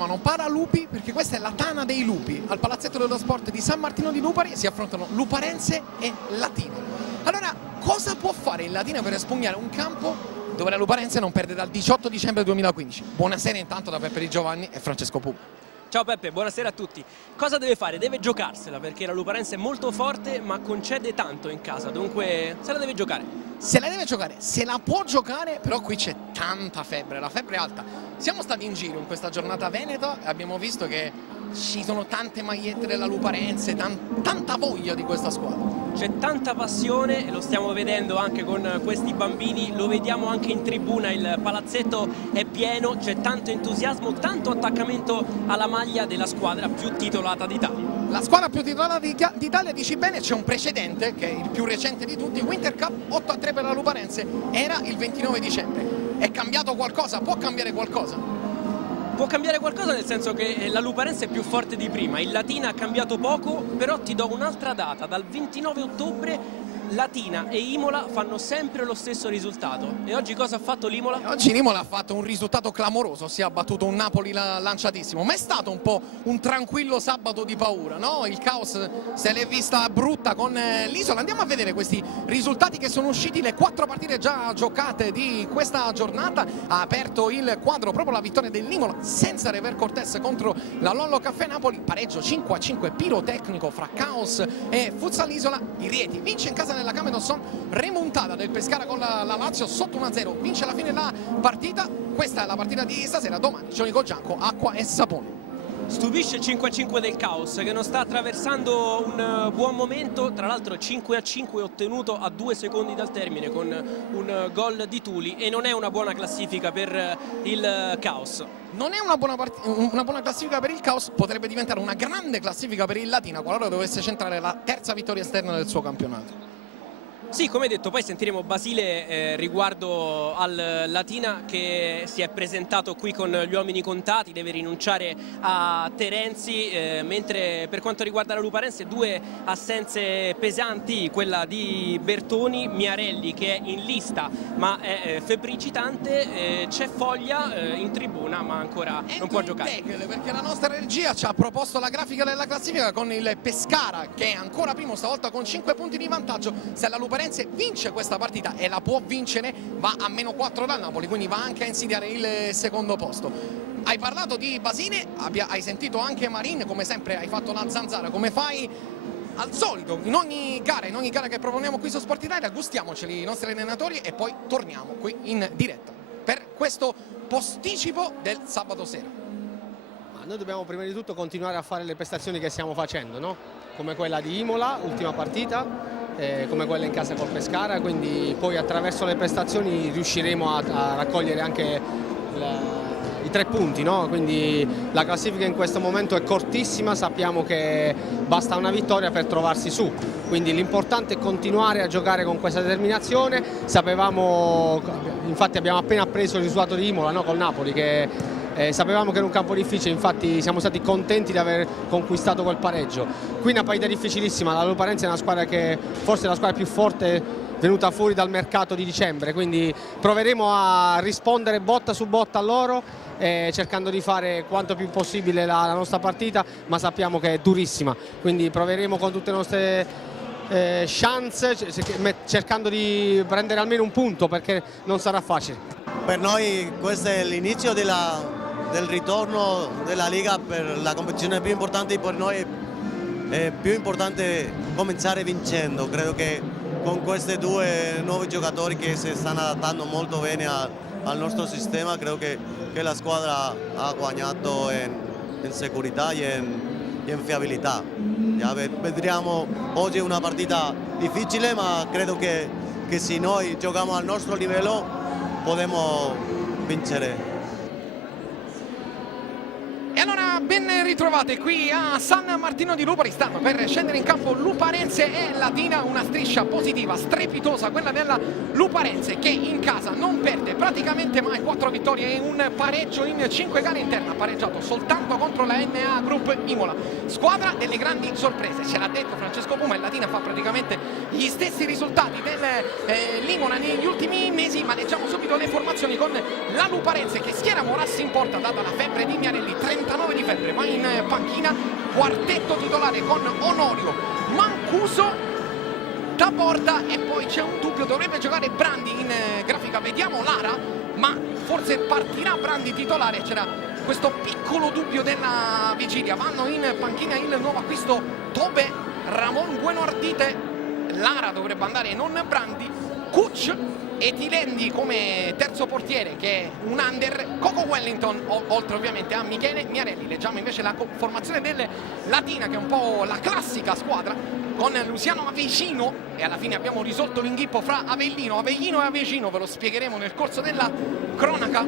chiamano Paralupi perché questa è la tana dei lupi. Al Palazzetto dello Sport di San Martino di Lupari si affrontano Luparense e Latina. Allora, cosa può fare il Latina per espugnare un campo dove la Luparense non perde dal 18 dicembre 2015? Buonasera intanto da Peppe Di Giovanni e Francesco Pupo. Ciao Peppe, buonasera a tutti. Cosa deve fare? Deve giocarsela perché la Luparense è molto forte ma concede tanto in casa, dunque se la deve giocare. Se la deve giocare, se la può giocare, però qui c'è tanta febbre, la febbre è alta. Siamo stati in giro in questa giornata veneta e abbiamo visto che ci sono tante magliette della Luparense, tanta voglia di questa squadra. C'è tanta passione e lo stiamo vedendo anche con questi bambini, lo vediamo anche in tribuna, il palazzetto è pieno, c'è tanto entusiasmo, tanto attaccamento alla maglia della squadra più titolata d'Italia. La squadra più titolata d'Italia, dici bene, c'è un precedente che è il più recente di tutti, Winter Cup 8-3 per la Luparense, era il 29 dicembre. È cambiato qualcosa? Può cambiare qualcosa? Può cambiare qualcosa nel senso che la Luparense è più forte di prima, il Latina ha cambiato poco, però ti do un'altra data, dal 29 ottobre Latina e Imola fanno sempre lo stesso risultato. E oggi cosa ha fatto l'Imola? Oggi l'Imola ha fatto un risultato clamoroso, si è battuto un Napoli lanciatissimo, ma è stato un po' un tranquillo sabato di paura, no? Il caos se l'è vista brutta con l'Isola. Andiamo a vedere questi risultati che sono usciti, le 4 partite già giocate di questa giornata. Ha aperto il quadro proprio la vittoria dell'Imola senza rever Cortés contro la Lollo Caffè Napoli, pareggio 5-5 pirotecnico fra Caos e Futsal Isola. Il Rieti vince in casa nella Camedosson, remontata del Pescara con la Lazio sotto 1-0, vince alla fine la partita. Questa è la partita di stasera, domani Cionico Gianco, acqua e sapone. Stupisce il 5-5 del Caos che non sta attraversando un buon momento, tra l'altro 5-5 ottenuto a 2 secondi dal termine con un gol di Tuli e non è una buona classifica per il Caos. Non è una buona classifica per il Caos, potrebbe diventare una grande classifica per il Latina qualora dovesse centrare la terza vittoria esterna del suo campionato. Sì, come detto, poi sentiremo Basile riguardo al Latina che si è presentato qui con gli uomini contati, deve rinunciare a Terenzi, mentre per quanto riguarda la Luparense 2 assenze pesanti, quella di Bertoni, Miarelli che è in lista ma è febbricitante, c'è Foglia in tribuna ma ancora non può giocare. Perché la nostra regia ci ha proposto la grafica della classifica con il Pescara che è ancora primo, stavolta con 5 punti di vantaggio. Se la Luparense vince questa partita e la può vincere, va a -4 dal Napoli, quindi va anche a insidiare il secondo posto. Hai parlato di Basile, hai sentito anche Marin, come sempre hai fatto una zanzara, come fai al solito in ogni gara che proponiamo qui su Sport Italia. Gustiamoceli i nostri allenatori e poi torniamo qui in diretta per questo posticipo del sabato sera. Noi dobbiamo prima di tutto continuare a fare le prestazioni che stiamo facendo, no? Come quella di Imola, ultima partita, come quella in casa col Pescara, quindi poi attraverso le prestazioni riusciremo a raccogliere anche i 3 punti, no? Quindi la classifica in questo momento è cortissima, sappiamo che basta una vittoria per trovarsi su, quindi l'importante è continuare a giocare con questa determinazione. Sapevamo, infatti abbiamo appena preso il risultato di Imola, no? Col Napoli, che sapevamo che era un campo difficile, infatti siamo stati contenti di aver conquistato quel pareggio. Qui una partita difficilissima, la Luparense è una squadra che forse è la squadra più forte venuta fuori dal mercato di dicembre, quindi proveremo a rispondere botta su botta a loro, cercando di fare quanto più possibile la nostra partita, ma sappiamo che è durissima, quindi proveremo con tutte le nostre chance, cercando di prendere almeno un punto perché non sarà facile. Per noi questo è l'inizio del ritorno della Liga, per la competizione più importante per noi è più importante cominciare vincendo. Credo che con questi 2 nuovi giocatori che si stanno adattando molto bene al nostro sistema, credo che la squadra ha guadagnato in sicurezza e in fiabilità. Vedremo oggi una partita difficile, ma credo che se noi giochiamo al nostro livello possiamo vincere. E allora ben ritrovate qui a San Martino di Lupari. Stanno per scendere in campo Luparense e Latina, una striscia positiva, strepitosa, quella della Luparense, che in casa non perde praticamente mai, 4 vittorie e un pareggio in 5 gare interne, ha pareggiato soltanto contro la NA Group Imola, squadra delle grandi sorprese, ce l'ha detto Francesco Puma. Il Latina fa praticamente gli stessi risultati dell'Imola negli ultimi mesi, ma leggiamo subito le formazioni con la Luparense che schiera Morassi in porta data la febbre di Miarelli, 39 di febbre, va in panchina, quartetto titolare con Onorio, Mancuso, Taborda e poi c'è un dubbio, dovrebbe giocare Brandi in grafica, vediamo Lara, ma forse partirà Brandi titolare, c'era questo piccolo dubbio della vigilia. Vanno in panchina il nuovo acquisto Tobe, Ramon Bueno Ardite, Lara dovrebbe andare, non Brandi, Kuc e Tilendi come terzo portiere che è un under, Coco Wellington oltre ovviamente a Michele Miarelli. Leggiamo invece la formazione del Latina che è un po' la classica squadra con Luciano Avecino e alla fine abbiamo risolto l'inghippo fra Avellino e Avecino, ve lo spiegheremo nel corso della cronaca,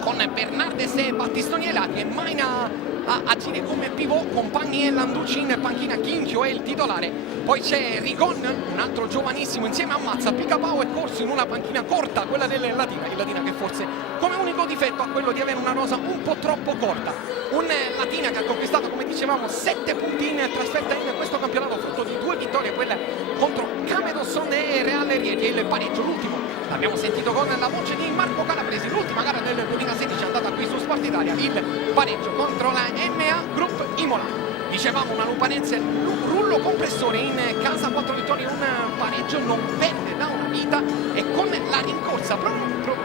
con Bernardes e Battistoni e Lati e Maina a agire come pivot, Compagni e Landucci in panchina, Chinchio è il titolare, poi c'è Rigon, un altro giovanissimo insieme a Mazza, Picapao e Corso in una panchina corta, quella del Latina, il Latina che forse come unico difetto ha quello di avere una rosa un po' troppo corta, un Latina che ha conquistato come dicevamo 7 punti in trasferta in questo campionato, frutto di 2 vittorie, quella contro Camedosson e Reale Rieti, e il pareggio, l'ultimo l'abbiamo sentito con la voce di Marco Calabresi, l'ultima gara del 2016 è andata qui su Sport Italia, il pareggio contro la NA Group Imola. Dicevamo una Luparense rullo compressore in casa, 4 vittorie, un pareggio, non perde da una vita e con la rincorsa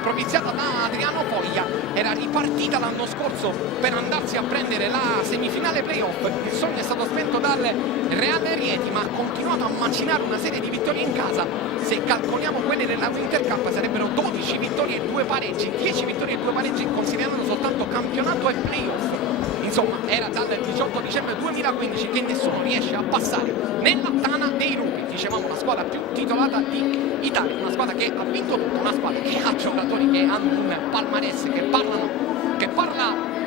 propiziata da Adriano Foglia, era ripartita l'anno scorso per andarsi a prendere la semifinale playoff, il sogno è stato spento dal Reale Rieti ma ha continuato a macinare una serie di vittorie in casa, se calcoliamo quelle della Winter Cup sarebbero 12 vittorie e 2 pareggi, 10 vittorie e 2 pareggi considerando soltanto campionato e playoff. Insomma, era dal 18 dicembre 2015 che nessuno riesce a passare nella tana dei lupi. Dicevamo la squadra più titolata di Italia, una squadra che ha vinto tutto, una squadra che ha giocatori che hanno un palmarès che parla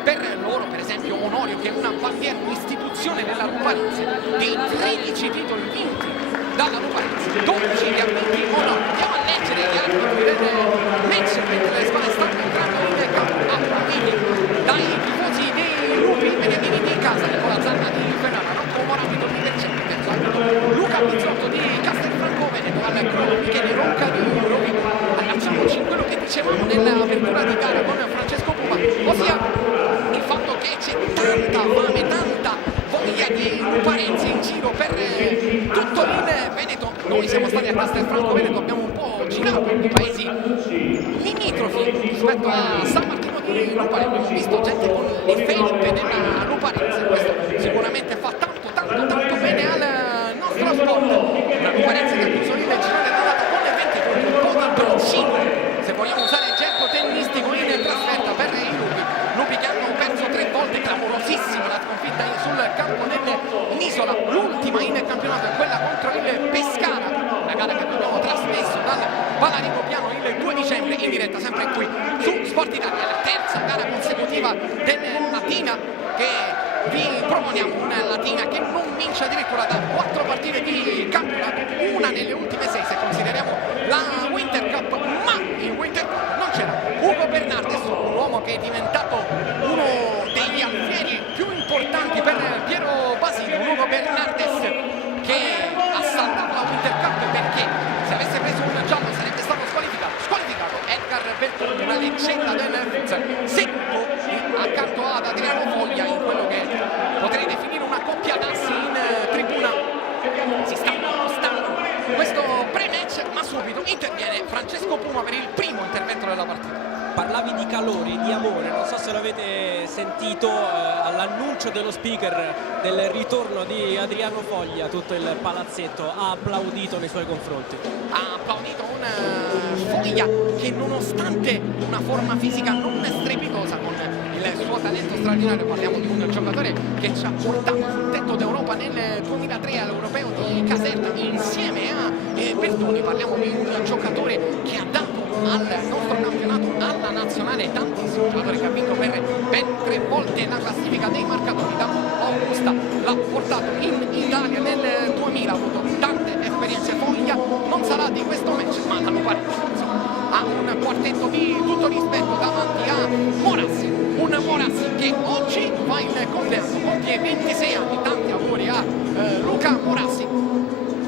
per loro, per esempio Onorio che è una bandiera, un'istituzione nella Luparense, dei 13 titoli vinti dalla Luparense, 12 li ha vinti Onorio. Andiamo a leggere gli arbitri del match mentre le squadre stanno entrando in campo, applauditi dai tifosi dei lupi, Beniamini di casa, Nicola Zanna di Ferrara, Rocco Morabito di Vercelli, terzo arbitro Luca Bizzotto di Castelfranco Veneto, al crono Michele Ronca di Rovino. Allacciamoci in quello che dicevamo nell'apertura di gara con Francesco Puma, ossia il fatto che c'è tanta fame, tanta voglia di Luparense in giro per tutto il Veneto. Noi siamo stati a Castelfranco Veneto, abbiamo un po' girato i paesi limitrofi rispetto a San Martino di Lupari, abbiamo visto gente con le felpe della Luparense, questo sicuramente fa tanto bene al nostro sport. Una Luparense che ha chiuso il girone d'andata con 20 punti, un po' di braccino, se vogliamo usare il gergo tennistico, in trasferta per i lupi che hanno perso 3 volte, clamorosissima la sconfitta sul campo dell'Isola, l'ultima in campionato è quella contro il Pescara, una gara che abbiamo trasmesso dal Palarico Piano il 2 dicembre in diretta sempre qui su Sport Italia, la terza gara consecutiva del Latina che vi proponiamo, una Latina che non vince addirittura da 4 partite di campionato, una nelle ultime 6 se consideriamo la Winter Cup, ma in Winter Cup non c'era Ugo Bernardes, un uomo che è diventato uno degli alfieri più importanti per Piero Basile, un Ugo Bernardes che ha saltato la Winter Cup perché se avesse preso un giallo sarebbe stato squalificato. Edgar Bertoni, una leggenda del futsal, seduto accanto ad Adriano Foglia in quello che potrei definire una coppia d'assi in tribuna. Si stanno spostando questo pre-match, ma subito interviene Francesco Puma per il primo intervento della partita. Parlavi di calore, di amore, non so se l'avete sentito all'annuncio dello speaker del ritorno di Adriano Foglia, tutto il palazzetto ha applaudito nei suoi confronti. Ha applaudito una Foglia che nonostante una forma fisica non strepitosa, con il suo talento straordinario, parliamo di un giocatore che ci ha portato sul tetto d'Europa nel 2003 all'Europeo di Caserta insieme a Bertoni, parliamo di un giocatore che ha dato al nostro campionato, alla della nazionale, tantissimo giocatore che ha vinto per ben 3 volte la classifica dei marcatori. Da Augusta l'ha portato in Italia nel 2000, ha avuto tante esperienze. Foglia non sarà di questo match, ma la Luparense ha un quartetto di tutto rispetto davanti a Morassi, un Morassi che oggi fa il compleanno, compie 26 anni. Tanti auguri a Luca Morassi,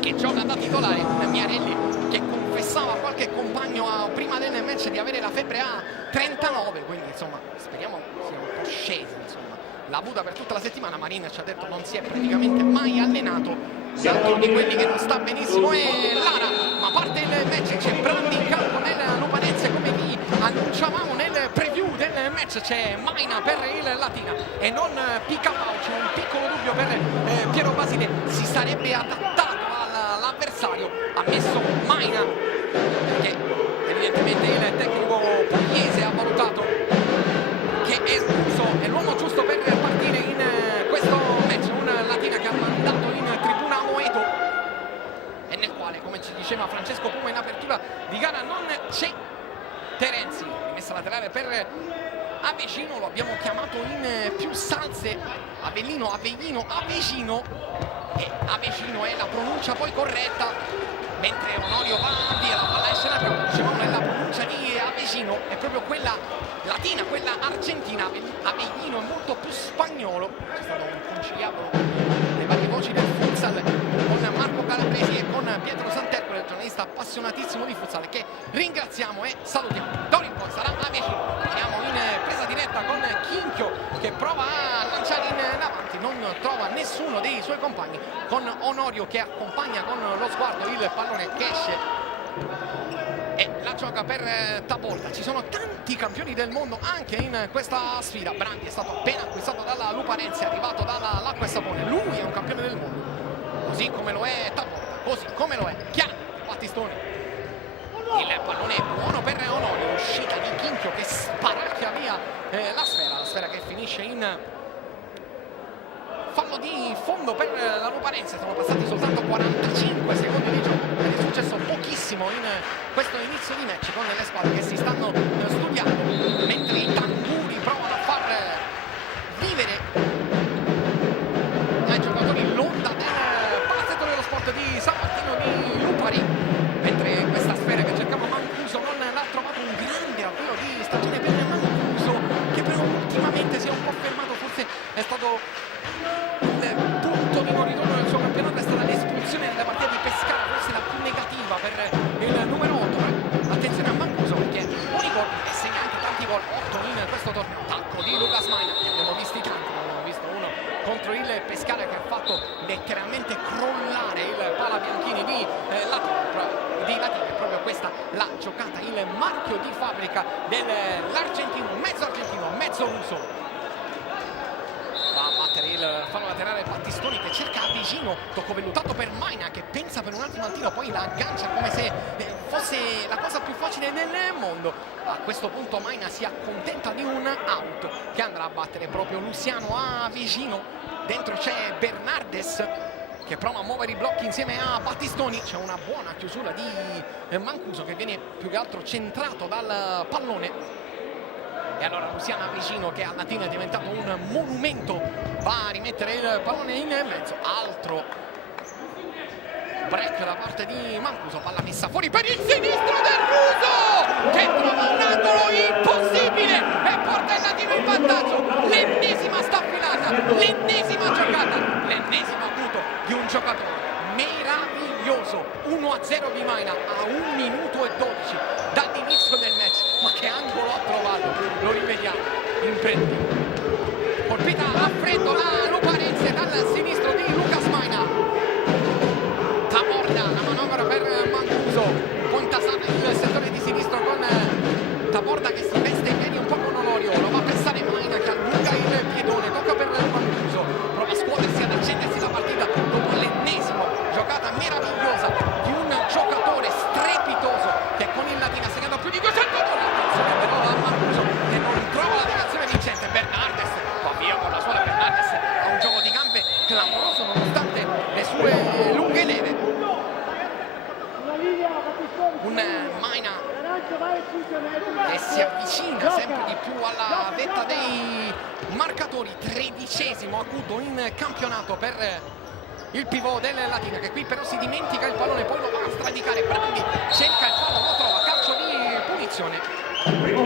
che gioca da titolare. Un Miarelli che confessava a qualche compagno prima del match di avere la febbre a 39, quindi insomma speriamo sia un po' sceso, insomma. L'ha avuta per tutta la settimana. Marin ci ha detto non si è praticamente mai allenato. Altro di quelli che non sta benissimo è Lara, ma parte il match, c'è Brandi in campo nella Luparense, come vi annunciavamo nel preview del match. C'è Maina per il Latina e non Picapau. C'è un piccolo dubbio per Piero Basile, si sarebbe adattato all'avversario, ha messo Maina perché evidentemente il tecnico pugliese ha valutato che è Russo, è l'uomo giusto per partire in questo match. Un Latina che ha mandato in tribuna Moeto e nel quale, come ci diceva Francesco Puma in apertura di gara, non c'è Terenzi. Rimessa laterale per Avecino, lo abbiamo chiamato in più salse Avellino, Avellino, Avecino, e Avecino è la pronuncia poi corretta, mentre Onorio va via, la palla esce dal campo. Dicevamo, è la pronuncia di Avecino, è proprio quella latina, quella argentina. Avellino è molto più spagnolo. C'è stato un conciliabolo delle varie voci del futsal con Marco Calabresi e con Pietro Santercole, giornalista appassionatissimo di futsal, che ringraziamo e salutiamo. D'ora in poi sarà Avecino. Andiamo in presa diretta con Chinchio che prova a lanciare in avanti, non trova nessuno dei suoi compagni, con Onorio che accompagna con lo sguardo il pallone che esce e la gioca per Taborda. Ci sono tanti campioni del mondo anche in questa sfida. Brandi è stato appena acquistato dalla Luparense, è arrivato dall'Acqua e Sapone, lui è un campione del mondo, così come lo è Taborda, così come lo è Chiara Battistoni. Il pallone è buono per Onorio, uscita di Chinchio che sparacchia via la sfera che finisce in fallo di fondo per la Luparense. Sono passati soltanto 45 secondi di gioco ed è successo pochissimo in questo inizio di match, con le squadre che si stanno studiando, mentre i tamburi provano a far vivere ai giocatori l'onda del palazzetto dello sport di San Martino di Lupari, mentre questa sfera che cercava Mancuso non l'ha trovato. Un grande avvio di stagione per Mancuso, che però ultimamente si è un po' fermato, forse è stato il punto di non ritorno del suo campionato, è stata l'espulsione nella partita di Pescara, forse la più negativa per il numero 8. Attenzione a Mancuso perché è unico e segna anche tanti gol, 8 in questo torneo. Tacco di Lucas Maina, ne abbiamo visti tanti, abbiamo visto uno contro il Pescara che ha fatto letteralmente crollare il Pala Bianchini di Latina. È proprio questa la giocata, il marchio di fabbrica dell'argentino, mezzo russo. Va a battere il fallo laterale Battistoni che cerca Avecino, tocco vellutato per Maina che pensa per un attimo al tiro, poi la aggancia come se fosse la cosa più facile nel mondo. A questo punto Maina si accontenta di un out che andrà a battere proprio Luciano Avecino. Dentro c'è Bernardes che prova a muovere i blocchi insieme a Battistoni. C'è una buona chiusura di Mancuso che viene più che altro centrato dal pallone. E allora Luciano Avecino, che a Latina è diventato un monumento, va a rimettere il pallone in mezzo. Altro break da parte di Mancuso, palla messa fuori per il sinistro del Ruso che trova un angolo impossibile e porta il Latino in vantaggio. L'ennesima staffilata, l'ennesima giocata, l'ennesimo acuto di un giocatore meraviglioso. 1-0 di Maina a 1 minuto e 12 dall'inizio del match. Ma che angolo ha trovato, lo rivediamo, incredibile. Colpita a freddo la Luparense dal sinistro di Lucas Maina. Taborda, la manovra per Mancuso, può intasare il settore di sinistro con Taborda che si veste in piedi un po' con Onorio, lo va a pensare Maina che allunga il piedone, tocca per Mancuso, prova a scuotersi, ad accendersi la partita dopo l'ennesimo giocata meravigliosa di un giocatore strepitoso che con il Latina ha segnato più di 200 gol. Attenzione però a Mancuso che non trova la direzione vincente. Bernardes va via con la sua. Bernardes ha un gioco di gambe clamoroso nonostante le sue che si avvicina sempre di più alla vetta dei marcatori, 13° acuto in campionato per il pivot del Latina, che qui però si dimentica il pallone, poi lo va a stradicare. Brandi cerca il fallo, lo trova, calcio di punizione. Primo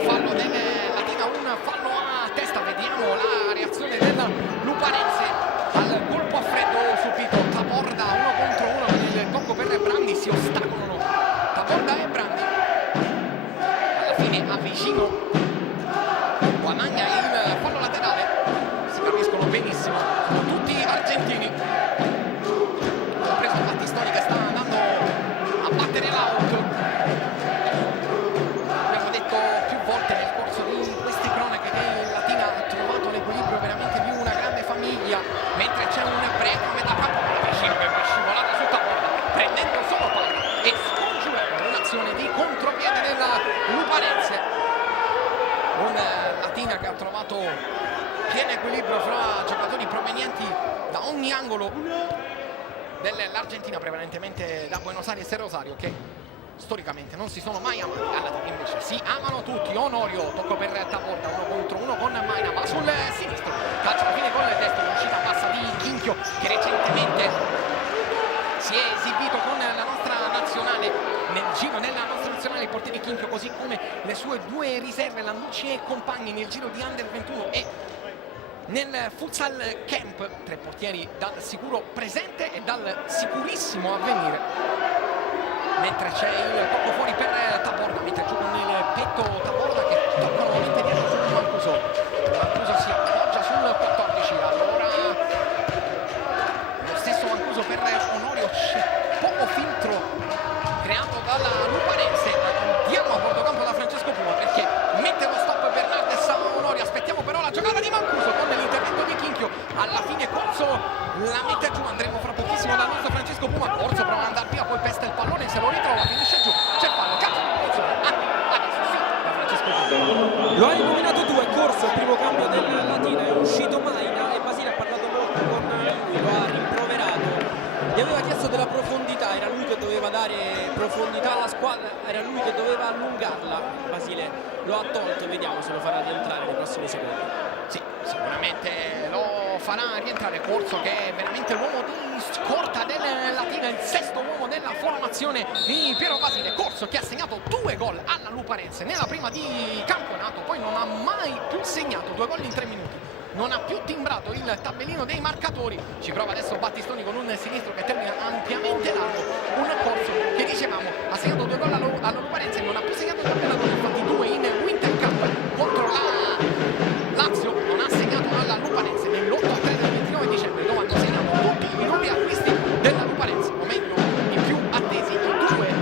fallo del Latina, un fallo a testa. Vediamo la reazione della Luparense al colpo a freddo subito. Taborda 1 contro 1 con il tocco per Brandi, si ostacolano Taborda e Brandi. Alla fine avvicino, guadagna il fallo laterale. Si capiscono benissimo, sono tutti argentini, compreso Battistoni che sta andando a battere l'out. Abbiamo detto più volte nel corso di queste cronache che il Latina ha trovato l'equilibrio veramente di una grande famiglia, mentre c'è un break a metà campo, vicino che è scivolata su Taborda, prendendo solo palla e scongiurando un'azione di contropiede della Luparense. Un Latina che ha trovato pieno equilibrio fra giocatori provenienti da ogni angolo dell'Argentina, prevalentemente da Buenos Aires e Rosario, che storicamente non si sono mai amati. All'Atina invece si amano tutti. Onorio, tocco per Taborda, 1 contro 1 con Maina, va sul sinistro, calcio alla fine con il destro, l'uscita bassa di Chinchio, che recentemente si è esibito con la nostra nazionale nel giro nella nostra nazionale. Il portiere Chinchio, così come le sue 2 riserve, Landucci e compagni, nel giro di Under 21 e nel futsal camp, 3 portieri dal sicuro presente e dal sicurissimo avvenire. Mentre c'è il tocco fuori per Taborda, mette giù con il petto Taborda, che tocca nuovamente dietro su Mancuso. Mancuso si appoggia sul 14, allora lo stesso Mancuso per Onorio, c'è poco filtro creato dalla Luparense. Andiamo a bordo da Francesco Puma, perché mette lo stop Bernardes a Onorio. Aspettiamo però la giocata di Mancuso con l'intervento di Chinchio. Alla fine Corso la mette giù, andremo fra pochissimo dal nostro Francesco Puma. Corso prova ad andare via, poi pesta il pallone, se lo ritrova, finisce giù, c'è fallo, calcio di Corso. Adesso sì, da Francesco Puma. Lo ha illuminato tu, è Corso il primo cambio del Latina, è uscito Maina e Basile ha parlato molto con lui, lo ha rimproverato, gli aveva chiesto della profondità, era lui che doveva dare profondità alla squadra, era lui che doveva allungarla. Basile lo ha tolto, vediamo se lo farà rientrare nei prossimi secondi. Sì, sicuramente lo farà rientrare Corso, che è veramente l'uomo di scorta del Latina, il 6° uomo della formazione di Piero Basile. Corso che ha segnato 2 gol alla Luparense nella prima di campionato, poi non ha mai più segnato 2 gol in 3 minuti. Non ha più timbrato il tabellino dei marcatori. Ci prova adesso Battistoni con un sinistro che termina ampiamente largo. Un Corso che, dicevamo, ha segnato 2 gol alla Luparense e non ha più segnato il campionato, infatti 2 in Winter Cup contro la Lazio. Non ha segnato alla Luparense nell'8-3 del 29 dicembre, dove hanno segnato tutti i nuovi acquisti della Luparense, o meglio i più attesi, i 2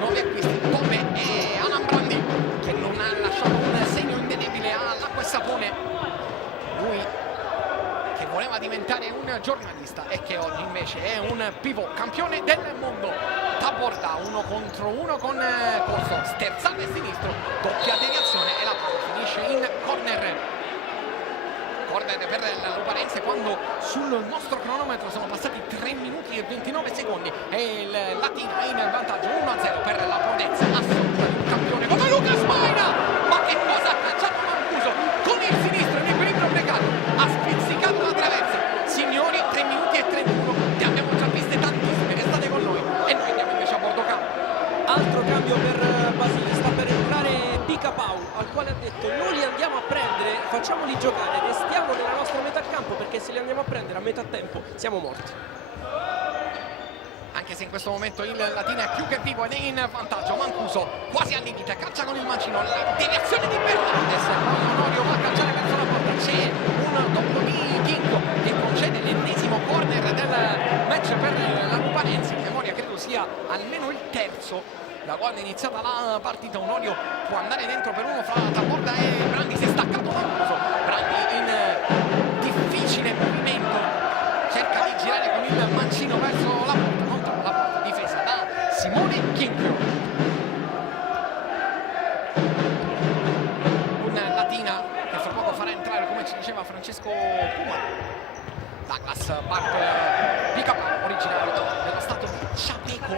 nuovi acquisti, Tome e Alan Brandi, che non ha lasciato un segno indelebile all'acqua e sapone. Lui che voleva diventare un giornalista e che oggi invece è un pivot, campione del mondo. Taborda 1 contro 1 con Corso, sterzate sinistro, doppia deviazione e la palla finisce in corner. Corner per la Luparense, quando sul nostro cronometro sono passati 3 minuti e 29 secondi e il Latina in vantaggio 1-0 per la prudenza assoluta di un campione come Lucas Maina. Ma che cosa ha calciato Mancuso con il sinistro in equilibrio precario, ha spizzicato la traversa. Signori, 3 minuti e 31, ne abbiamo già viste tantissime, restate con noi e noi andiamo invece a bordo campo. Altro cambio per Basile, sta per entrare Picapau, al quale ha detto non li andiamo a prendere, facciamoli giocare, restiamo nella nostra metà campo, perché se li andiamo a prendere a metà tempo siamo morti. Anche se in questo momento il Latina è più che vivo ed è in vantaggio. Mancuso quasi al limite, calcia con il mancino, la deviazione di Bernardes, Onorio va a calciare verso la porta, c'è un tocco di Chinco che concede l'ennesimo corner del match per la Luparense. In memoria credo sia almeno il terzo da quando è iniziata la partita. Onorio può andare dentro per uno fra Taborda e Brandi, si è staccato Mancuso, Brandi in difficile movimento cerca di girare con il mancino verso la porta, non trova la porta, difesa da Simone Chinchio. Un Latina che fra poco farà entrare, come ci diceva Francesco Puma, Douglas Bart Picapau, originario dello stato di Chapeco,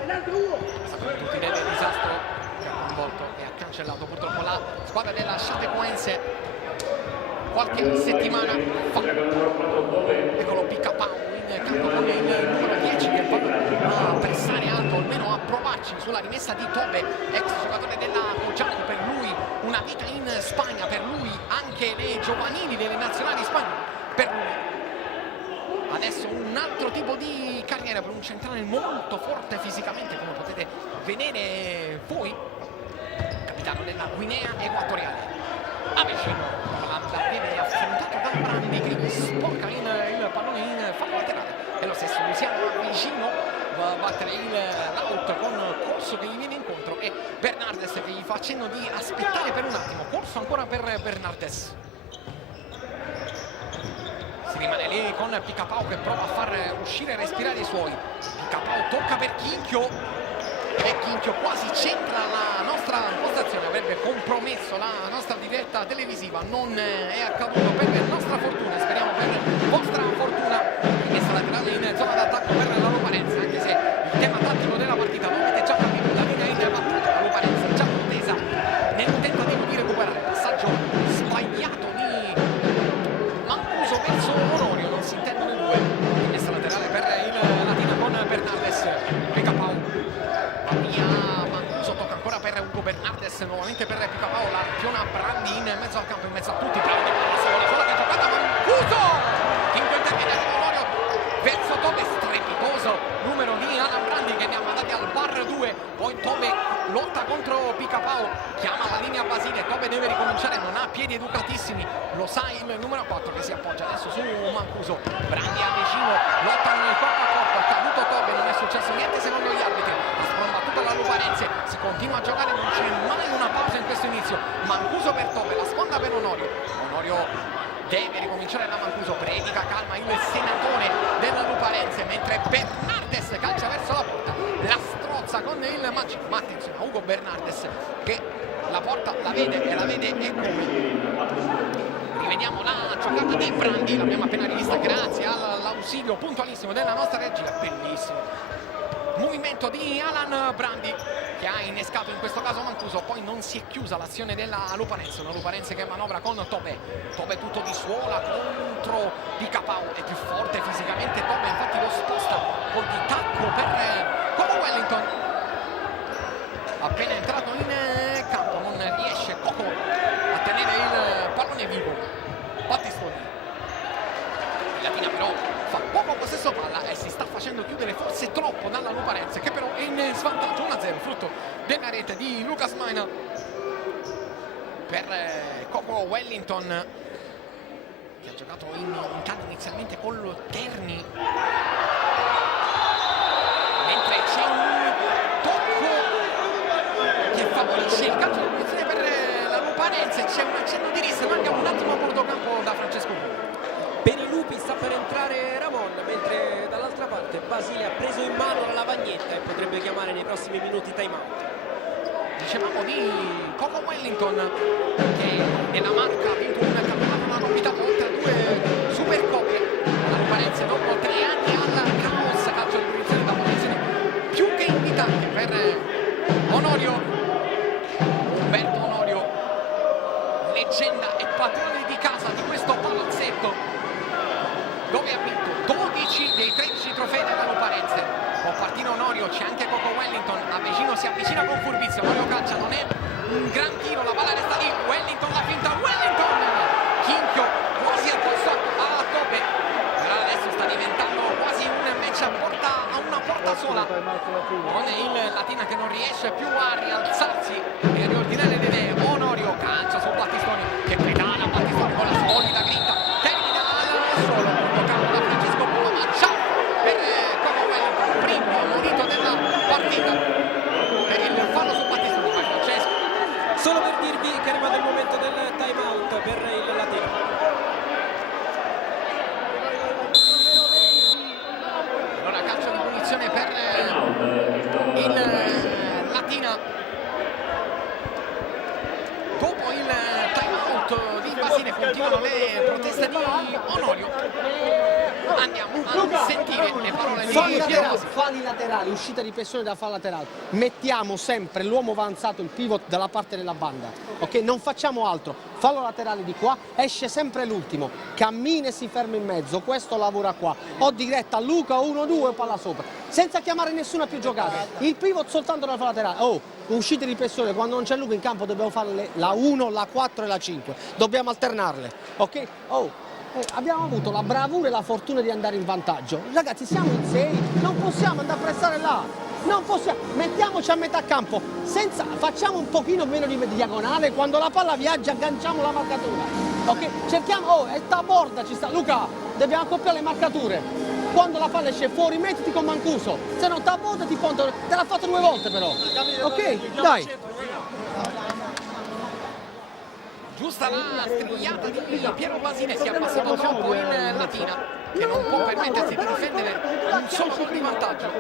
sapete tutti del disastro che ha coinvolto e ha squadra della Chapecoense qualche settimana fa. Eccolo Picapau in campo con il numero 10 che va a pressare alto, almeno a provarci sulla rimessa di Tobe, ex giocatore della Cogiano, per lui una vita in Spagna, per lui anche le giovanili delle nazionali spagnole, per lui adesso un altro tipo di carriera per un centrale molto forte fisicamente, come potete vedere voi, capitano della Guinea Equatoriale. Avvicino, la viene affrontato da Brandi che sporca il pallone in fallo laterale, e lo stesso Luciano Avvicino va a battere l'out con Corso che gli viene incontro e Bernardes che gli fa accenno di aspettare per un attimo. Corso ancora per Bernardes, si rimane lì con Picapau che prova a far uscire e respirare i suoi. Picapau tocca per Chinchio e Chinchio quasi centra la nostra postazione, avrebbe compromesso la nostra diretta televisiva, non è accaduto per nostra fortuna, speriamo per vostra fortuna. Rimessa laterale in zona d'attacco per la Luparense, anche se il tema tattico della partita lo avete già capito, la linea in battuta, la Luparense già contesa nel tentativo di recuperare. Passaggio sbagliato di Mancuso verso Onorio, non si intendono i due. Rimessa laterale per il Latina con Bernardes, Picapau via Mancuso, tocca ancora per Ugo Bernardes, nuovamente per Picapau, la piona Brandi in mezzo al campo, in mezzo a tutti, Brandi sola che giocata Mancuso, Chinchio interviene con Onorio verso Tobe, strepitoso numero di Alan Brandi che ne ha mandati al bar 2, poi Tobe lotta contro Picapau, chiama la linea Basile, Tobe deve ricominciare, non ha piedi educatissimi, lo sa il numero 4 che si appoggia adesso su Mancuso. Brandi a vicino, lottano nel corpo a corpo, è caduto Tobe, non è successo niente secondo gli arbitri, la Luparense si continua a giocare, non c'è mai una pausa in questo inizio. Mancuso per Tobe, la sponda per Onorio, Onorio deve ricominciare da Mancuso, predica calma il senatore della Luparense, mentre Bernardes calcia verso la porta, la strozza con il Mancino, ma attenzione a Ugo Bernardes che la porta la vede e la vede e come. Rivediamo la giocata di Brandi, l'abbiamo appena rivista grazie all'ausilio puntualissimo della nostra regia, bellissimo movimento di Alan Brandi che ha innescato in questo caso Mancuso, poi non si è chiusa l'azione della Luparense, una Luparense che manovra con Tobe, Tobe tutto di suola contro Picapau, è più forte fisicamente Tobe, infatti lo sposta col di tacco per Coco Wellington, appena entrato in campo non riesce Coco a tenere il pallone vivo. Battistoni, Latina però fa poco possesso palla e si sta facendo chiudere forse troppo dalla Luparense, che però è in svantaggio 1-0 frutto della rete di Lucas Maina per Coco Wellington che ha giocato in calcio inizialmente con lo Terni, mentre c'è un tocco che favorisce il calcio di punizione per la Luparense, c'è un accenno di rissa, manca un attimo a bordocampo da Francesco Pugno. Per i lupi sta per entrare Ramon, mentre dall'altra parte Basile ha preso in mano la lavagnetta e potrebbe chiamare nei prossimi minuti time out. Dicevamo di Coco Wellington che nella Marca ha vinto un campionato, una novità oltre a 2 Supercoppe, la Luparense dopo 3 anni al caos calcio di punizione da posizione più che invitante per Onorio, Umberto Onorio, leggenda e padrone di casa di questo palazzetto dove ha vinto 12 dei 13 trofei della Luparense. Può partire Onorio, c'è anche Coco Wellington, Avvicino si avvicina con furbizia, Onorio calcia, non è un gran tiro, la palla resta lì, Wellington la finta, Wellington! Chinchio quasi addosso a Tobe, però adesso sta diventando quasi un match a una porta sola, con il Latina che non riesce più a rialzarsi e a riordinare le idee. Onorio calcia su Battistoni, che pedala Battistoni con la solida grinta, termina al solo, toccando da Francesco Polo, ma ciao per Coco Wellington, primo monito della partita per il fallo su Battistoni. Francesco, solo per dirvi che è arrivato il momento del time out per il Latino. allora calcio di punizione per il Latina. Dopo il time out di Basile continuano le proteste di Onorio, Andiamo a sentire le parole di Pierasi. Falli laterali, uscita di pressione da fallo laterale. Mettiamo sempre l'uomo avanzato, il pivot dalla parte della banda, ok? Non facciamo altro. Fallo laterale di qua, esce sempre l'ultimo, cammina e si ferma in mezzo, questo lavora qua. O diretta a Luca, 1-2, palla sopra, senza chiamare nessuna più giocata. Il pivot soltanto dalla fallo laterale. Oh, uscite di pressione, quando non c'è Luca in campo dobbiamo fare la 1, la 4 e la 5. Dobbiamo alternarle, ok? Oh. Abbiamo avuto la bravura e la fortuna di andare in vantaggio. Ragazzi, siamo in 6, non possiamo andare a pressare là. Non possiamo, mettiamoci a metà campo, facciamo un pochino meno di diagonale, quando la palla viaggia agganciamo la marcatura. Ok? Cerchiamo, oh, è taborda, ci sta. Luca, dobbiamo accoppiare le marcature. Quando la palla esce fuori, mettiti con Mancuso. Se non taborda ti ponte, te l'ha fatto 2 volte però. Ok? Dai. Giusta la strigliata di Piero Basile, si è abbassato troppo in Latina, che non può permettersi di difendere un solo gol di vantaggio.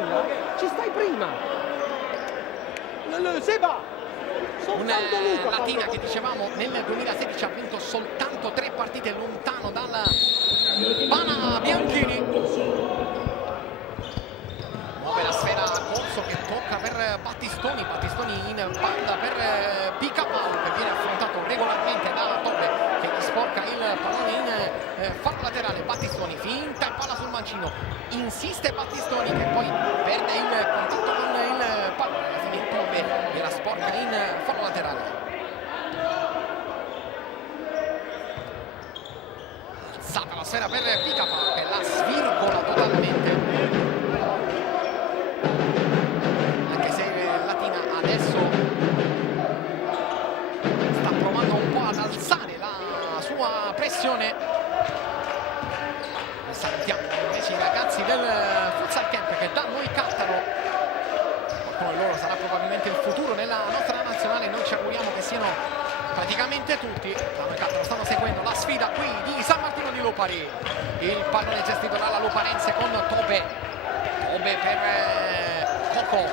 Ci stai prima. Seba. Una Latina che dicevamo nel 2016 ha vinto soltanto 3 partite lontano dalla Pana Bianchini. Muove la sfera Corso che tocca per Battistoni in banda per Picapau, che viene affrontato regolarmente da Tobe, che gli sporca il pallone in fallo laterale. Battistoni finta palla sul mancino, insiste Battistoni che poi perde il contatto con il pallone, alla fine Tobe gliela sporca in fallo laterale. Alzata la sfera per Picapau che la svirgola totalmente. Pressione. Salutiamo invece i ragazzi del Futsal Camp che da noi cantano. Qualcuno di loro sarà probabilmente il futuro nella nostra nazionale. Noi ci auguriamo che siano praticamente tutti. Da noi cantano, stanno seguendo la sfida qui di San Martino di Lupari. Il pallone gestito dalla Luparense con Tobe. Tobe per Coco.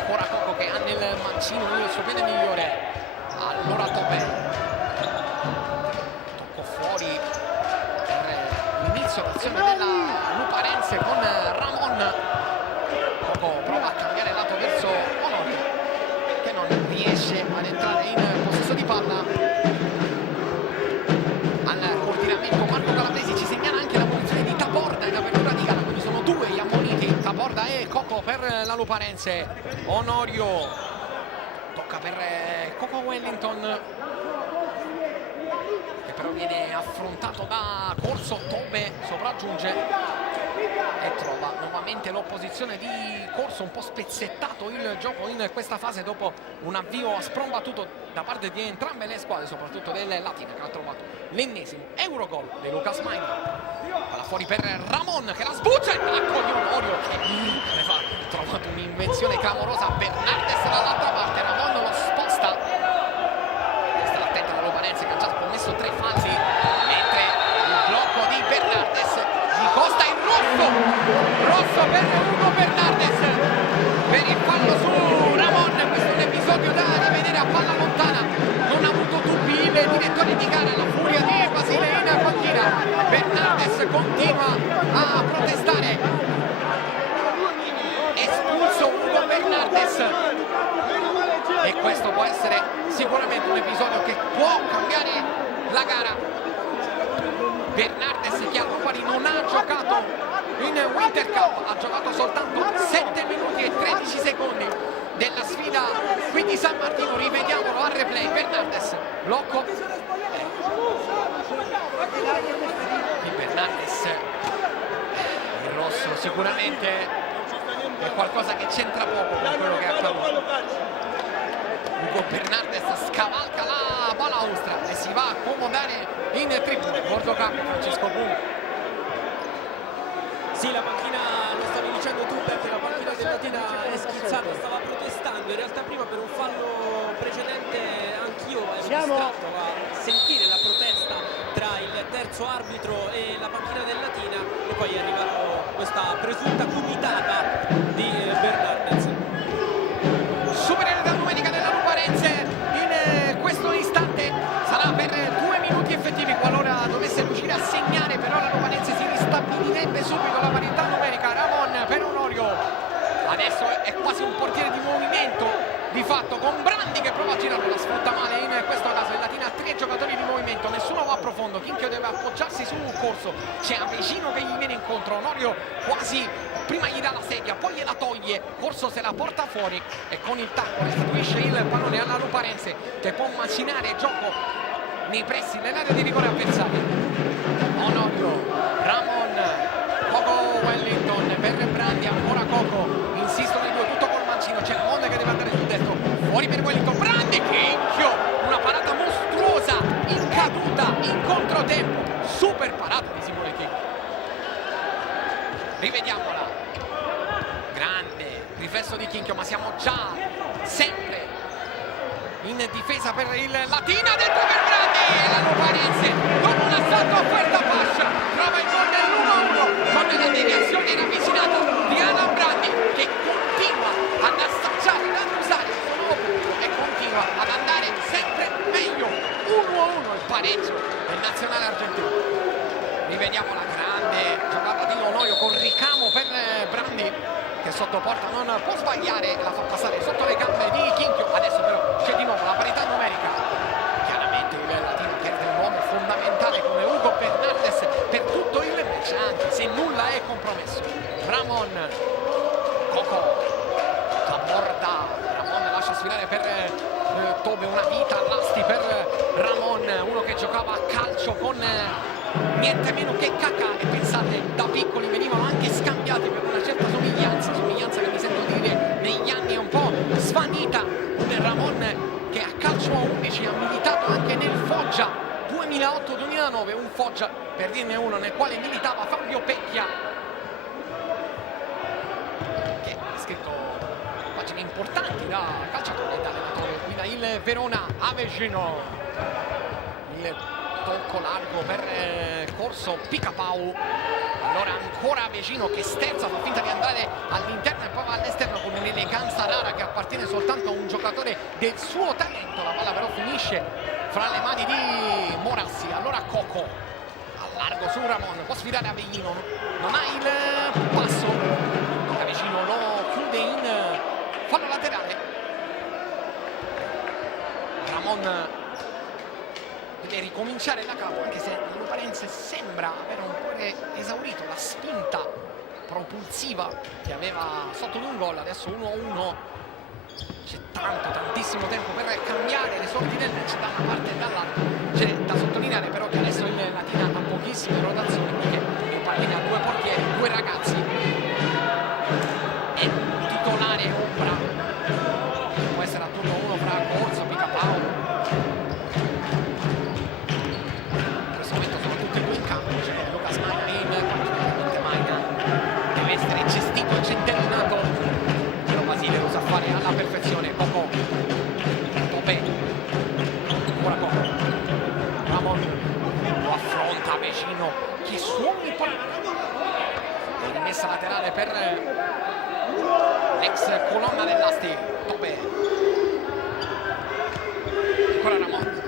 Ancora Coco che ha nel mancino il suo piede migliore. Allora Tobe. L'azione della Luparense con Ramon. Poco prova a cambiare lato verso Onorio che non riesce ad entrare in possesso di palla. Al coordinamento Marco Calabresi ci segnala anche la posizione di Taborda in apertura di gara, quindi sono 2 gli ammoniti, Taborda e Coco per la Luparense. Onorio tocca per Coco Wellington, però viene affrontato da Corso. Tobe sopraggiunge e trova nuovamente l'opposizione di Corso. Un po' spezzettato il gioco in questa fase dopo un avvio sprombattuto da parte di entrambe le squadre, soprattutto del Latina che ha trovato l'ennesimo Eurogol di Lucas Maini. Palla fuori per Ramon che la sbuccia e accoglie Onorio che aveva trovato un'invenzione clamorosa. Bernardes dall'altra parte, Ramon lo sposta. Sta attento alla Luparense che ha già commesso 3 falli, mentre il blocco di Bernardes gli costa il rosso per Hugo Bernardes per il fallo su Ramon. Questo è un episodio da rivedere a palla lontana, non ha avuto dubbi il direttore di gara. La furia di Basile in panchina. Bernardes continua a protestare, espulso Hugo Bernardes, e questo può essere sicuramente un episodio che può cambiare la gara. Bernardes che a Lupari non ha giocato in Winter Cup, ha giocato soltanto 7 minuti e 13 secondi della sfida qui di San Martino. Rivediamolo al replay. Bernardes, blocco di Bernardes, il rosso sicuramente è qualcosa che c'entra poco con quello che è accaduto. Hugo Bernardes scavalca la balaustra e si va a accomodare in tribuna. Bordocampo, Francesco Pum. Sì, la panchina, lo stavi dicendo tu perché la panchina del Latina è schizzata, stava protestando. In realtà prima per un fallo precedente anch'io ero distratto a sentire la protesta tra il terzo arbitro e la panchina del Latina, e poi è arrivata questa presunta cumitata di Bernardes. Superiorità numerica della Luparense in questo istante, sarà per 2 minuti effettivi qualora dovesse riuscire a segnare, però la Luparense si ristabilisce Adesso è quasi un portiere di movimento di fatto, con Brandi che prova a girare, la sfrutta male in questo caso. Il Latina ha 3 giocatori di movimento, nessuno va a profondo. Chinchio deve appoggiarsi sul corso, c'è Avecino che gli viene incontro, Onorio quasi prima gli dà la sedia, poi gliela toglie, Corso se la porta fuori e con il tacco restituisce il pallone alla Luparense, che può macinare gioco nei pressi nell'area di rigore avversaria. Onorio, Ramon, Coco Wellington per Brandi, ancora Coco, insistono i due, tutto col mancino, c'è Ramon che deve andare sul destro, fuori per Wellington, Brandi, Chinchio, una parata mostruosa in caduta, in controtempo, super parata di Simone Chinchio. Rivediamola, grande riflesso di Chinchio, ma siamo già sempre in difesa per il Latina, dentro per Brandi e la Luparense con un assalto offerta fascia trova il gol dell'1-1 con la deviazione ravvicinata di Alan Brandi, che continua ad assaggiare, ad usare il suo nuovo pubblico e continua ad andare sempre meglio. 1-1 il pareggio del nazionale argentino. Rivediamo la grande giocata di Onorio con ricamo per Brandi, che sotto porta non può sbagliare, la fa passare sotto le gambe di Chinchio. Adesso però c'è di nuovo la parità numerica, chiaramente il Latino perde un uomo fondamentale come Hugo Bernardes per tutto il match, anche se nulla è compromesso. Ramon, Coco, Taborda, Ramon lascia sfilare per Tobe, una vita all'asti per Ramon, uno che giocava a calcio con niente meno che Kakà, e pensate, da piccoli venivano anche scambiati per una certa somiglianza che mi sento dire negli anni è un po' svanita. Un Ramon che a calcio a 11 ha militato anche nel Foggia 2008-2009, un Foggia, per dirne uno, nel quale militava Fabio Pecchia, che ha scritto pagine importanti da calciatore e da allenatore. Guida il Verona, Avecino, il tocco largo per Corso, Picapau, allora ancora Avecino che sterza, fa finta di andare all'interno e poi va all'esterno con un'eleganza rara che appartiene soltanto a un giocatore del suo talento. La palla però finisce fra le mani di Morassi. Allora Coco a largo su Ramon, può sfidare Avellino, non ha il passo, Avecino lo chiude in fallo laterale. Ramon deve ricominciare da capo, anche se la Luparense sembra aver un po' esaurito la spinta propulsiva che aveva sotto di un gol. Adesso 1-1, c'è tantissimo tempo per cambiare le sorti del match da una parte e dall'altra. C'è da sottolineare però che adesso il Latina ha pochissime rotazioni, perché il pallone ha 2 portieri, 2 ragazzi e titolare ombra può essere a turno 1 fra Corso, Picapau. Centellinato, però Basile lo sa fare alla perfezione. Coco, Tobe, ancora Coco, Ramon lo affronta vicino, che suona il pallone, e rimessa laterale per l'ex colonna dell'Asti. Tobe, ancora Ramon,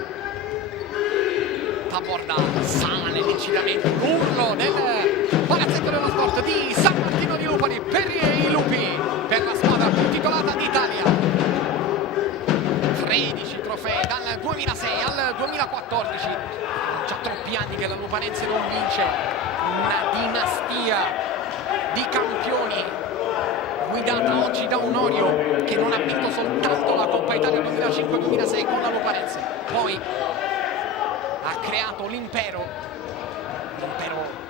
Taborda, sale l'incitamento, l'urlo del palazzetto dello sport di San Martino di Lupari per i Lupi, per la squadra più titolata d'Italia. 13 trofei dal 2006 al 2014, già troppi anni che la Luparense non vince, una dinastia di campioni guidata oggi da Onorio, che non ha vinto soltanto la Coppa Italia 2005-2006 con la Luparense, poi ha creato l'impero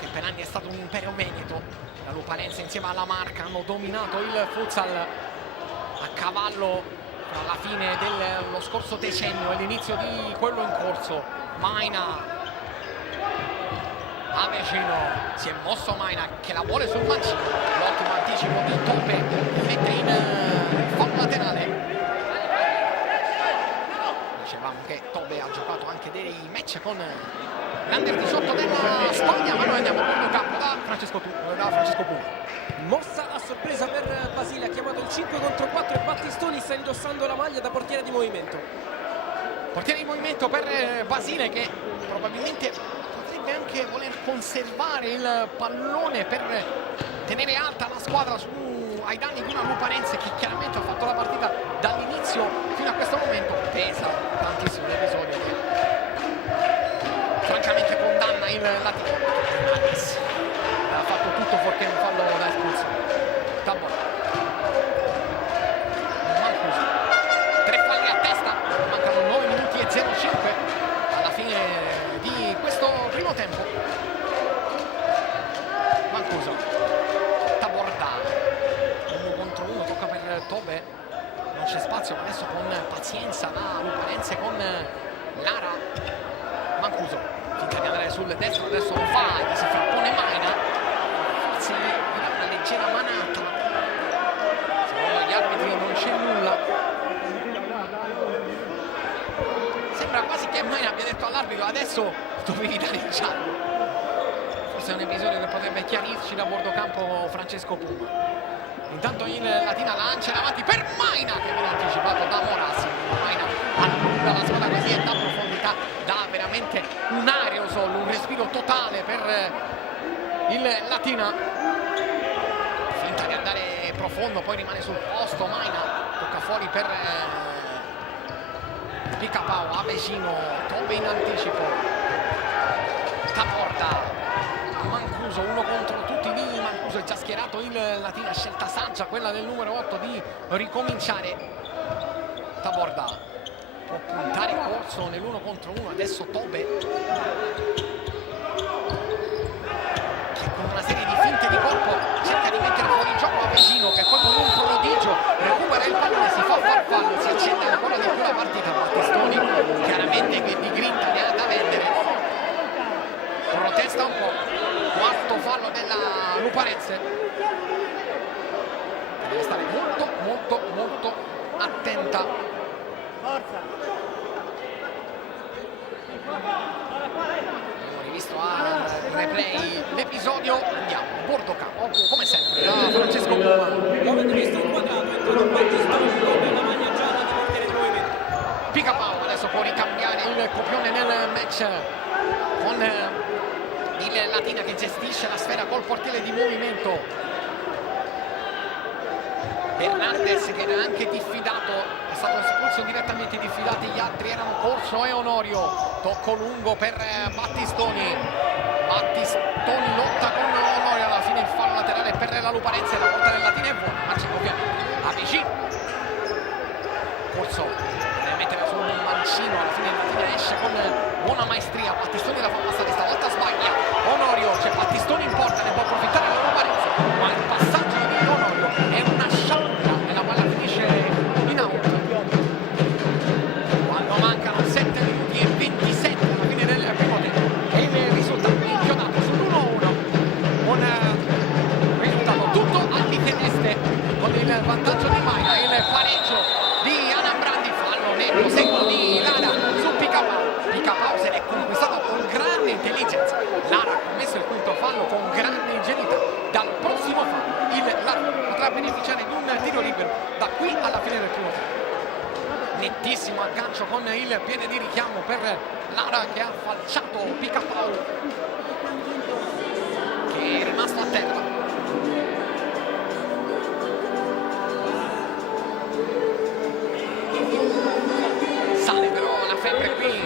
che per anni è stato un impero veneto. La Luparense insieme alla Marca hanno dominato il futsal a cavallo tra la fine dello scorso decennio e l'inizio di quello in corso. Maina, Avecino, si è mosso Maina che la vuole sul mancino, l'ottimo anticipo di Tope che mette in fallo laterale. Dicevamo che Tobe ha giocato anche dei match con l'Under 18 della Spagna, ma noi andiamo in campo da Francesco Puma. Mossa a sorpresa per Basile, ha chiamato il 5 contro 4 e Battistoni sta indossando la maglia da portiere di movimento. Portiere di movimento per Basile, che probabilmente potrebbe anche voler conservare il pallone per tenere alta la squadra su ai danni di una Luparense che chiaramente ha fatto la partita dall'inizio fino a questo momento. Pesa tantissimo l'episodio che francamente condanna il Latino. Ha fatto tutto fuorché un fallo da espulsione. Tabor. Mancuso. 3 falli a testa, mancano 9 minuti e 05 alla fine di questo primo tempo. Mancuso. Taborda. 1 contro 1, tocca per Tobe. Non c'è spazio, ma adesso con pazienza la Luparense con Lara. Mancuso. Finta di andare sul destro, adesso lo fa, si frappone Maina. Forse gli dà una leggera manata. Secondo gli arbitri non c'è nulla. Sembra quasi che Maina abbia detto all'arbitro adesso dovevi dare il giallo. Forse è un episodio che potrebbe chiarirci da bordo campo Francesco Puma. Intanto il Latina lancia in avanti per Maina che viene anticipato da Morassi. Maina allunga la squadra così e dà profondità, dà veramente un aerosol, un respiro totale per il Latina. Finta di andare profondo, poi rimane sul posto. Maina tocca fuori per Picapau, Avecino, Tobe in anticipo. Taborda. Mancuso, 1 contro tutti di Mancuso, è già schierato il Latina, scelta saggia quella del numero 8 di ricominciare. Taborda può puntare corso nell'1 contro 1, adesso Tobe che con una serie di finte di corpo cerca di mettere fuori gioco Avecino che poi con un prodigio recupera il pallone, si fa farfallo, si accende ancora di più la partita. Battistoni chiaramente che di grinta ne ha da vendere, protesta un po'. Quarto fallo della Luparense. Deve stare molto attenta. Abbiamo rivisto al replay l'episodio. Andiamo a bordo campo, come sempre, da Francesco Puma. Avete visto il quadrato, è entrato Battistoni con la maglia gialla di portiere di movimento. Picapau adesso può ricambiare il copione nel match con il Latina che gestisce la sfera col portiere di movimento. Bernardes che era anche diffidato, è stato espulso direttamente, diffidati gli altri erano Corso e Onorio. Tocco lungo per Battistoni. Battistoni lotta con Onorio, alla fine il fallo laterale per la Luparense, la porta del Latina è buona, ma c'è ovviamente Avecino. Corso deve mettere su un mancino, alla fine il Latina esce con buona maestria. Battistoni la fa passare, stavolta sbaglia Onorio, c'è Battistoni in porta, ne può approfittare la Luparense, ma il passaggio di Onorio è una scialca e la palla finisce in out quando mancano 7 minuti e 27 alla fine del primo tempo e il risultato è inchiodato sull'1-1 con risultato tutto a difeneste con il vantaggio di Maina, il pareggio di Anambrandi, fallo netto secco di Lara su Picapau. Picapau se l'è conquistato con grande intelligenza. Lara ha commesso il quinto fallo con grande ingenuità. Dal prossimo fallo il Lara potrà beneficiare di un tiro libero da qui alla fine del primo tempo. Nettissimo aggancio con il piede di richiamo per Lara che ha falciato Picapau che è rimasto a terra. Sale però la febbre qui.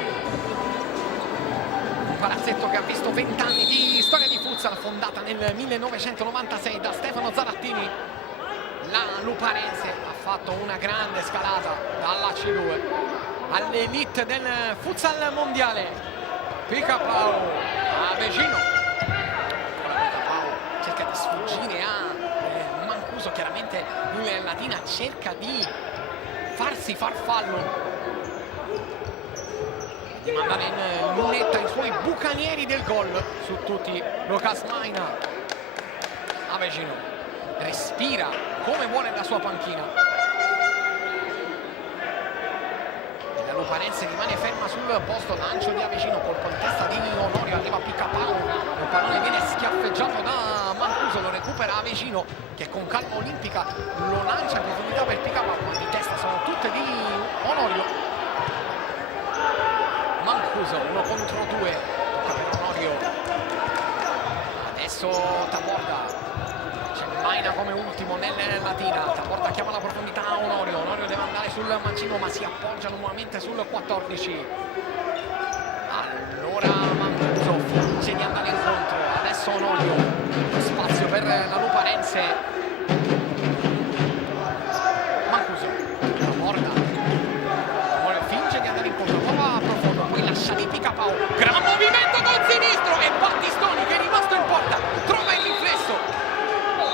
Un palazzetto che ha visto 20 anni di storia di futsal, fondata nel 1996 da Stefano Zarattini. La Luparense ha fatto una grande scalata dalla C2 all'elite del futsal mondiale. Picapau Avecino. Picapau cerca di sfuggire a Mancuso, chiaramente il Latina cerca di farsi far fallo, di mandare in lunetta i suoi bucanieri del gol su tutti. Lucas Maina. Avecino respira come vuole la sua panchina e la Luparense rimane ferma sul posto. Lancio di Avecino, colpo in testa di Onorio, arriva Picapau, il pallone viene schiaffeggiato da Mancuso, lo recupera Avecino che con calma olimpica lo lancia in profondità per Picapau, ma di testa sono tutte di Onorio. Mancuso 1 contro 2, tocca per Onorio, adesso Taborda, c'è Maina con come ultimo nel Latina. Taborda chiama la profondità a Onorio. Onorio deve andare sul mancino ma si appoggiano nuovamente sul 14. Allora Mancuso finge di andare incontro. Adesso Onorio, spazio per la Luparense. Mancuso, Taborda. Onorio finge di andare incontro, prova a profondo, poi lascia di Picapao. Gran movimento col sinistro e Battistoni che è rimasto in porta trova il riflesso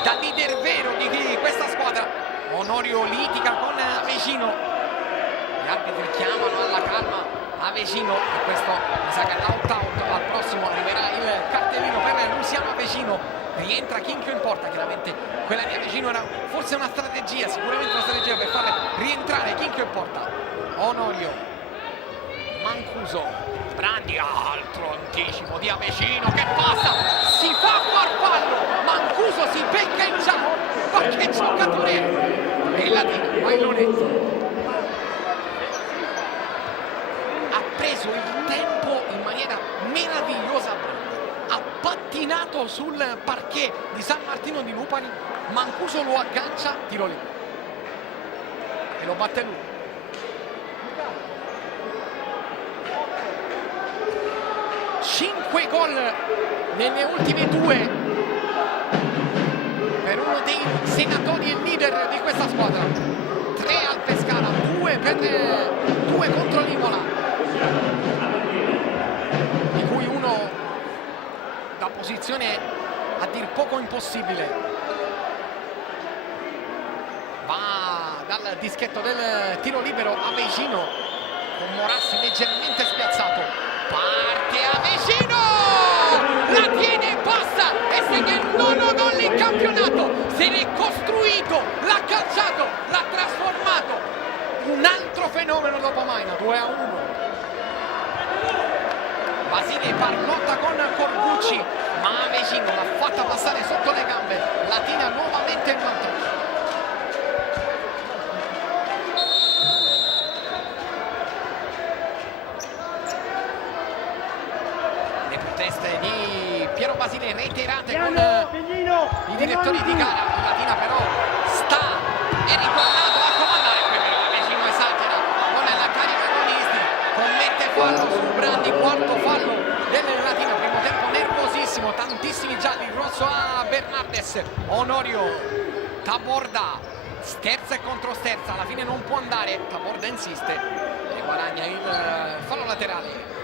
da leader vero di questa squadra. Onorio litiga con Avecino, gli arbitri chiamano alla calma Avecino e questo mi sa che all'out al prossimo arriverà il cartellino per Luciano Avecino. Rientra Chinchio in porta, chiaramente quella di Avecino era forse una strategia, sicuramente una strategia per far rientrare Chinchio in porta. Onorio, Mancuso, Brandi, altro anticipo di Avecino che passa, si fa farfallo, Mancuso si becca in giallo, ma che giocatore è! E Latina, Bailone ha preso il tempo in maniera meravigliosa, ha pattinato sul parquet di San Martino di Lupari, Mancuso lo aggancia, tiro libero e lo batte lui. Cinque gol nelle ultime due per uno dei senatori e leader di questa squadra. 3 al Pescara, 2 contro l'Imola, di cui uno da posizione a dir poco impossibile. Va dal dischetto del tiro libero Avecino con Morassi leggermente spiazzato. Parte Avecino, la tiene e passa e segna il 9° gol in campionato. Se l'è costruito, l'ha calciato, l'ha trasformato. Un altro fenomeno dopo Maina, 2-1. Basile parlotta con Corbucci, ma Avecino l'ha fatta passare sotto le gambe. Latina nuovamente in vantaggio. Le proteste di Piero Basile reiterate con i direttori di gara. Latina però sta e ritornato a comandare. Avecino esagera con la carica agonisti, commette fallo su Brandi, quarto fallo del Latina, primo tempo nervosissimo, tantissimi gialli, rosso a Bernardes. Onorio, Taborda, sterza e controsterza, alla fine non può andare, Taborda insiste e guadagna il fallo laterale.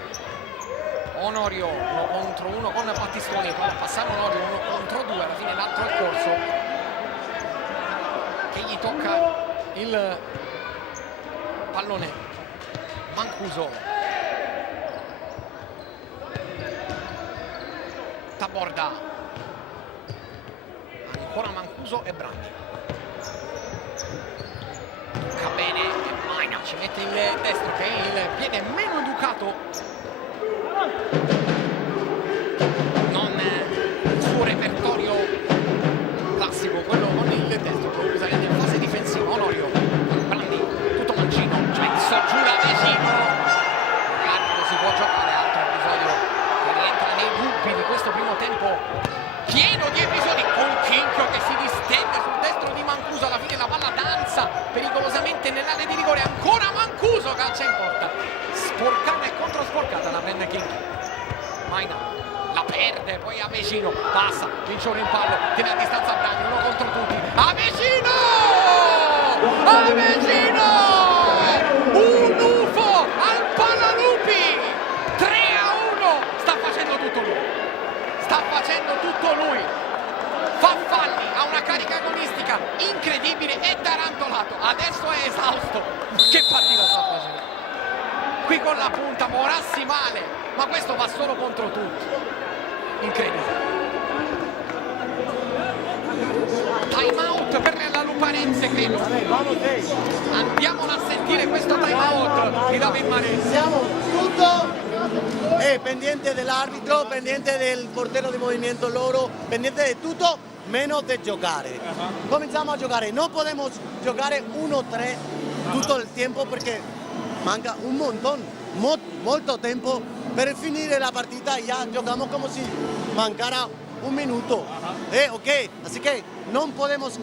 Onorio 1 contro 1 con Battistoni, prova a passare Onorio 1 contro 2, alla fine l'altro è corso che gli tocca il pallone. Mancuso, Taborda, ancora Mancuso e Brandi. Tocca bene e Maina ci mette il destro che è il piede meno educato, non il suo repertorio classico, quello con il destro, lo usa in fase difensiva. Onorio, Brandi, tutto mancino, ci ha messo giù l'Avecino, l'arbitro si può giocare. Altro episodio che rientra nei dubbi di questo primo tempo pieno di episodi, con Chinchio che si distende sul destro di Mancuso, alla fine la palla danza pericolosamente nell'area di rigore, ancora Mancuso calcia in porta, sporcata e controsporcata, la prende Chinchio. Maina la perde, poi Avecino passa, vince un rimpallo, tiene a distanza Brandi, 1 contro tutti. Avecino! Avecino! Un UFO al Palalupi! 3-1! Sta facendo tutto lui. Sta facendo tutto lui. Fa falli, ha una carica agonistica incredibile e tarantolato. Adesso è esausto. Che partita sta facendo? Qui con la punta, Morassi male, ma questo va solo contro tutti. Incredibile. Time out per la Luparense, credo. Andiamola a sentire questo time out di David Maresi. Siamo tutto pendiente dell'arbitro, pendiente del portero di movimento loro, pendiente di tutto meno di giocare. Cominciamo a giocare, non possiamo giocare 1-3 tutto il tempo perché manca un montón, molto tempo per finire la partita. Ya giocamos come se mancara un minuto. Ok, así que non podemos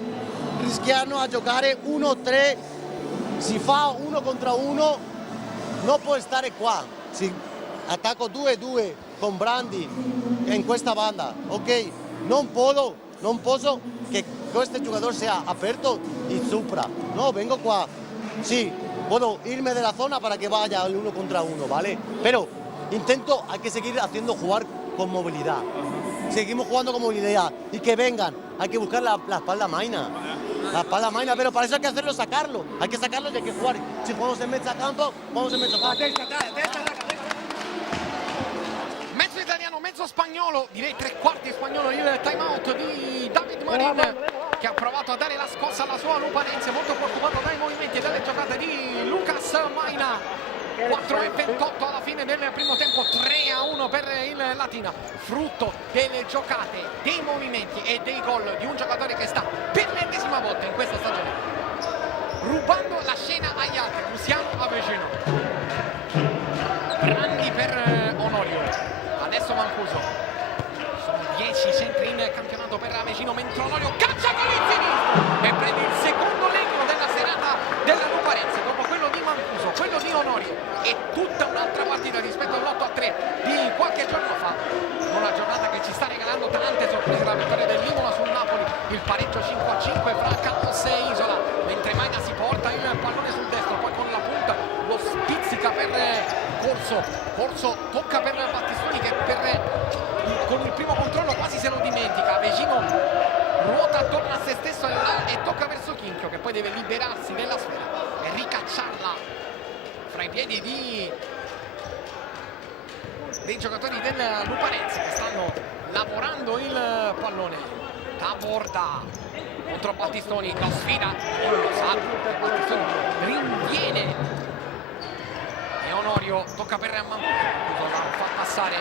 rischiarnos a giocare 1-3, si fa 1 contro 1, non può stare qua. Si attacco 2-2 con Brandi in questa banda, ok? Non posso che questo giocatore sia aperto in sopra. No, vengo qua. Sí, puedo irme de la zona para que vaya el 1 contra 1, ¿vale? Pero intento, hay que seguir haciendo jugar con movilidad. Seguimos jugando con movilidad y que vengan. Hay que buscar la espalda Maina. La espalda Maina, pero para eso hay que hacerlo, sacarlo. Hay que sacarlo y hay que jugar. Si jugamos en mezzo campo, vamos en mezzo campo. Mezzo italiano, mezzo spagnolo, direi 3/4 spagnolo, il time out di David Marin che ha provato a dare la scossa alla sua Luparense, molto preoccupato dai movimenti e dalle giocate di Lucas Maina. 4:28 alla fine del primo tempo, 3-1 per il Latina, frutto delle giocate, dei movimenti e dei gol di un giocatore che sta per l'ennesima volta in questa stagione rubando la scena agli altri. Luciano Avecino, Brandi per Onorio, adesso Mancuso, sono 10 centri in campionato per Avecino, mentre Onorio caccia con il sinistro e prende il secondo legno della serata della Luparense, dopo quello di Mancuso, quello di Onorio e tutta un'altra partita rispetto all'8-3 di qualche giorno fa. Una giornata che ci sta regalando tante sorprese, la vittoria dell'Imola sul Napoli, il pareggio 5-5 fra Caos e Isola, mentre Maina si porta il pallone sul destro, poi con la punta lo spizzica per Corso tocca per Battistoni che con il primo controllo quasi se lo dimentica. Avecino ruota attorno a se stesso e tocca verso Chinchio che poi deve liberarsi della sfera e ricacciarla fra i piedi dei giocatori del Luparense che stanno lavorando il pallone. Taborda contro Battistoni, lo sfida, non lo salva, Battistoni rinviene e Onorio tocca per Mancuso, la fa passare,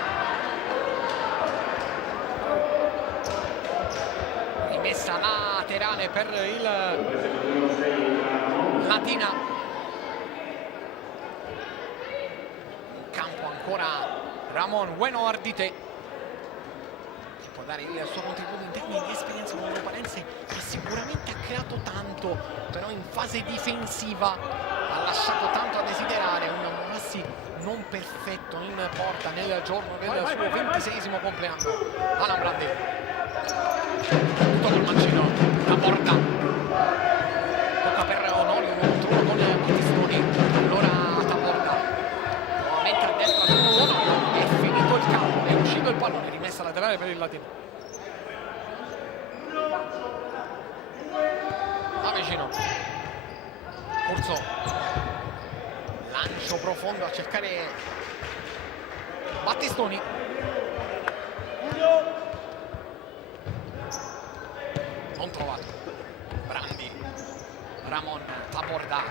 rimessa laterale per il Latina. In campo ancora Ramon Bueno Ardite, che può dare il suo contributo in termini di esperienza con Luparense, che sicuramente ha creato tanto, però in fase difensiva ha lasciato tanto a desiderare. Un Monassi non perfetto in porta nel giorno del suo 26esimo compleanno. Alan Brandi, tutto col mancino, la porta, tocca per Onorio, un turno con Battistoni, allora Taborda nuovamente a destra su Onorio, è finito il campo, è uscito il pallone, rimessa laterale per il Latino. Avecino, Corso, lancio profondo a cercare Battistoni, non trovato. Brandi, Ramon, Taborda,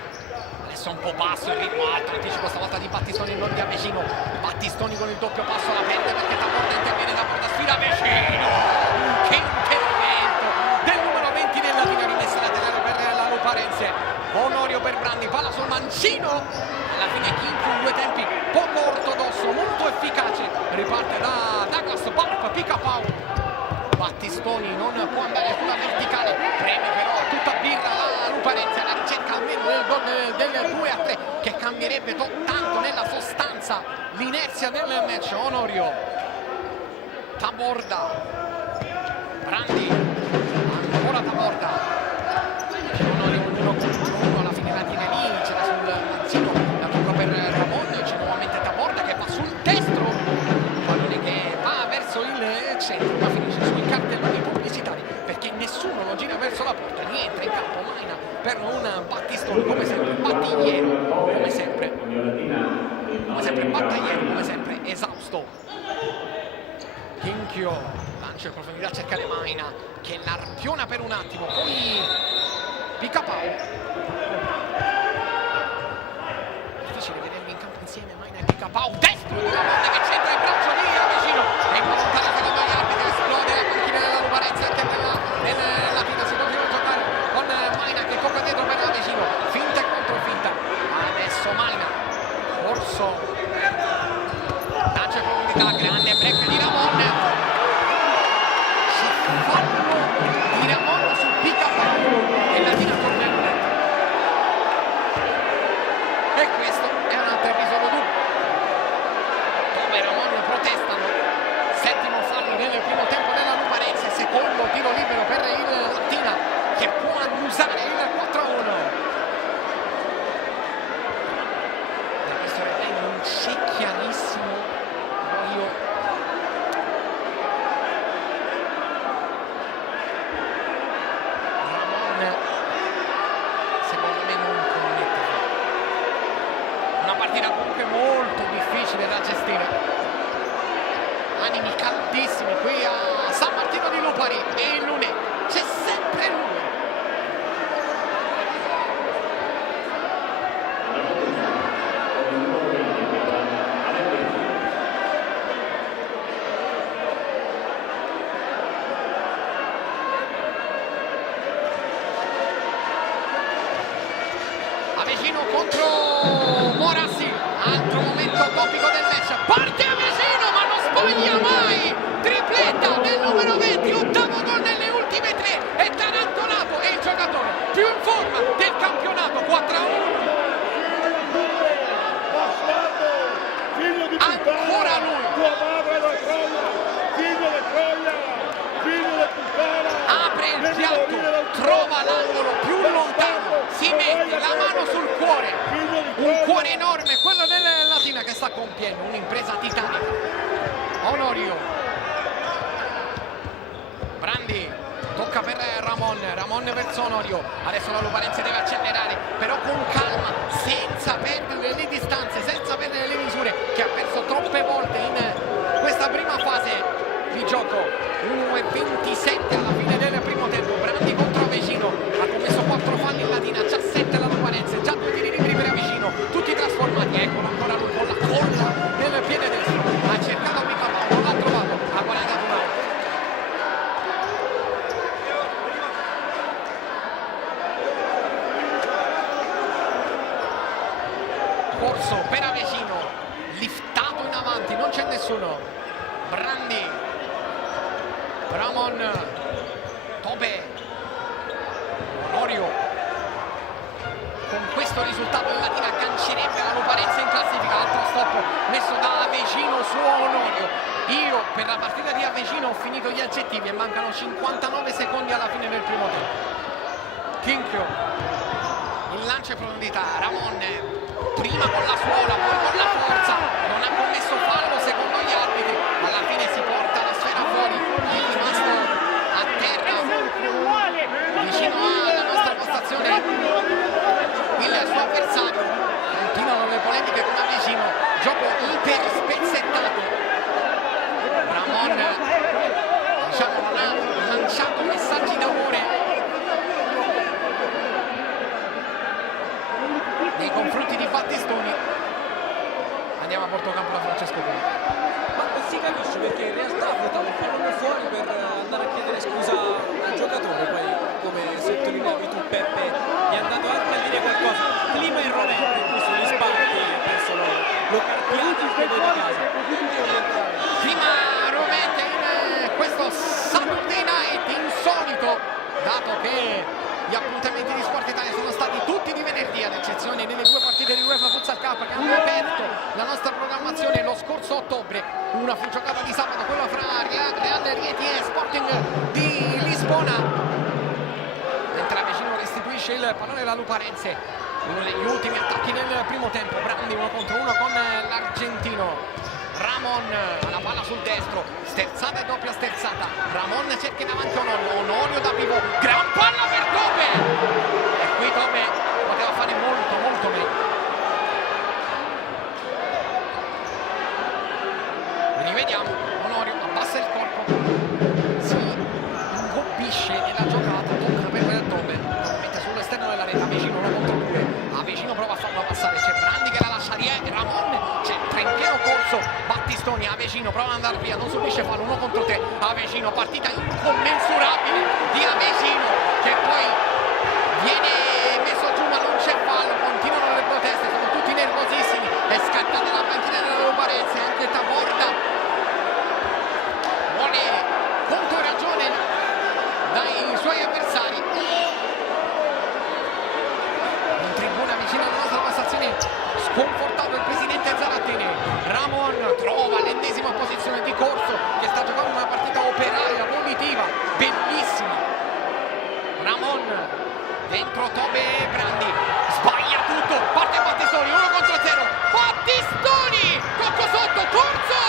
adesso un po' basso, il ritmo alto, anticipo stavolta di Battistoni e non di Avecino. Battistoni con il doppio passo la perde perché Taborda interviene, Taborda sfida Avecino, che intervento del numero 20 del Latino, rimessa laterale per la Luparense. Onorio per Brandi, palla sul mancino, alla fine Chinchio in due tempi poco ortodosso, molto efficace, riparte da Douglas Barp, pica Pau. Battistoni non può andare sulla verticale, preme però tutta birra la Luparense alla ricerca almeno del gol del 2-3 che cambierebbe tanto nella sostanza l'inerzia del match. Onorio, Taborda, Brandi, ancora Taborda, Onorio uno contro uno, alla fine la tiene lì, c'era sul mancino, la tocca per Ramon, c'è nuovamente Taborda che va sul destro, pallone che va verso il centro ma finisce sui cartelloni pubblicitari perché nessuno lo gira verso la porta. Rientra in campo Maina per un Battistoni come sempre battagliero, come sempre battagliero, come sempre esausto. Chinchio lancio in profondità a cercare Maina che l'arpiona per un attimo, poi picca Pau. Difficile vederli in campo insieme Maina e picca Pau, destro di Ramon che centra il braccio di Avecino e involontario secondo gli arbitri, esplode la panchina della Luparense anche nel Latino. Si continua a giocare con Maina che tocca dietro per Avecino, finta e controfinta, adesso Maina, Corso, lancio in profondità, grande break di Ramon, a gestire. Animi caldissimi qui a San Martino di Lupari e il lunedì c'è sempre lui. Avecino contro Morassi, altro momento topico del match, parte Avecino ma non sbaglia mai, tripletta del numero 20, ottavo gol nelle ultime 3, è tarantolato, è il giocatore più in forma del campionato, 4-1. Ancora lui, apre il piatto, trova l'angolo più lontano, si mette la mano sul cuore, un cuore enorme, quello del Latina che sta compiendo un'impresa titanica. Onorio, Brandi, tocca per Ramon verso Onorio, adesso la Luparense deve accelerare, però con calma, senza perdere le distanze, senza perdere le misure, che ha perso troppe volte in questa prima fase di gioco. 1:27 alla fine del primo tempo, Brandi contro Avecino, ha commesso 4 falli in Latina, già 7 alla Luparense, già 2 tiri liberi per Avecino, tutti trasformati, eccolo ancora lui con la colla nel piede destro, ha cercato Mica Paolo, non l'ha trovato, ha guadagnato un out. Corso per Avecino, liftato in avanti, non c'è nessuno, Brandi, Ramon, Tope, Onorio. Con questo risultato il Latina aggancerebbe la Luparense in classifica, l'altro stop messo da Avecino su Onorio. Io per la partita di Avecino ho finito gli aggettivi e mancano 59 secondi alla fine del primo tempo. Chinchio, il lancio in profondità, Ramon, prima con la suola, poi con la forza, non ha commesso fallo secondo gli arbitri, alla fine si porta la sfera fuori, è rimasto a terra vicino alla nostra postazione il suo avversario. Continuano le polemiche con Avecino, gioco iper spezzettato. Ramon diciamo non ha lanciato messaggi d'amore nei confronti di Battistoni. Andiamo a Portocampo da Francesco Poli. Ma si capisce perché in realtà ha buttato il pallone fuori per andare a chiedere scusa al giocatore, poi come sottolineavi tu Peppe gli è andato anche a dire qualcosa. Clima irronente qui sugli spalti, penso lo carpiate anche voi di casa. Clima rovente in questo Saturday Night insolito, dato che gli appuntamenti di Sport Italia sono stati tutti di venerdì, ad eccezione delle 2 partite di UEFA Futsal Cup che hanno aperto la nostra programmazione lo scorso ottobre. Una fu giocata di sabato, quella fra Real Rieti e Sporting di Lisbona, mentre Avecino restituisce il pallone alla Luparense. Uno degli ultimi attacchi del primo tempo, Brandi 1 contro 1 con l'argentino. Ramon ha la palla sul destro, sterzata e doppia sterzata, Ramon cerca in avanti Onorio da pivot, gran palla per Tope, e qui Tope poteva fare molto meglio. Rivediamo, Onorio abbassa il corpo, si ingobbisce nella giocata, tocca per Tope, nuovamente sull'esterno della rete, Avecino 1 contro 2, Avecino prova a farlo passare, c'è Brandi che la lascia Ramon, c'entra in pieno corso Battistoni, Avecino prova ad andare via, non subisce fallo, 1 contro 3, Avecino, partita incommensurabile di Avecino che poi viene messo giù ma non c'è fallo, continuano le proteste, sono tutti nervosissimi, è scattata la panchina della Luparense, anche Taborda vuole controragione dai suoi avversari. In tribuna vicino alla nostra postazione, sconfortato il presidente Zarattini. Ramon trova l'ennesima posizione di corso che sta giocando una partita operaia, volitiva, bellissima. Ramon dentro Tobe e Brandi, sbaglia tutto, parte Battistoni, 1 contro 0, Battistoni, tocco sotto, corso,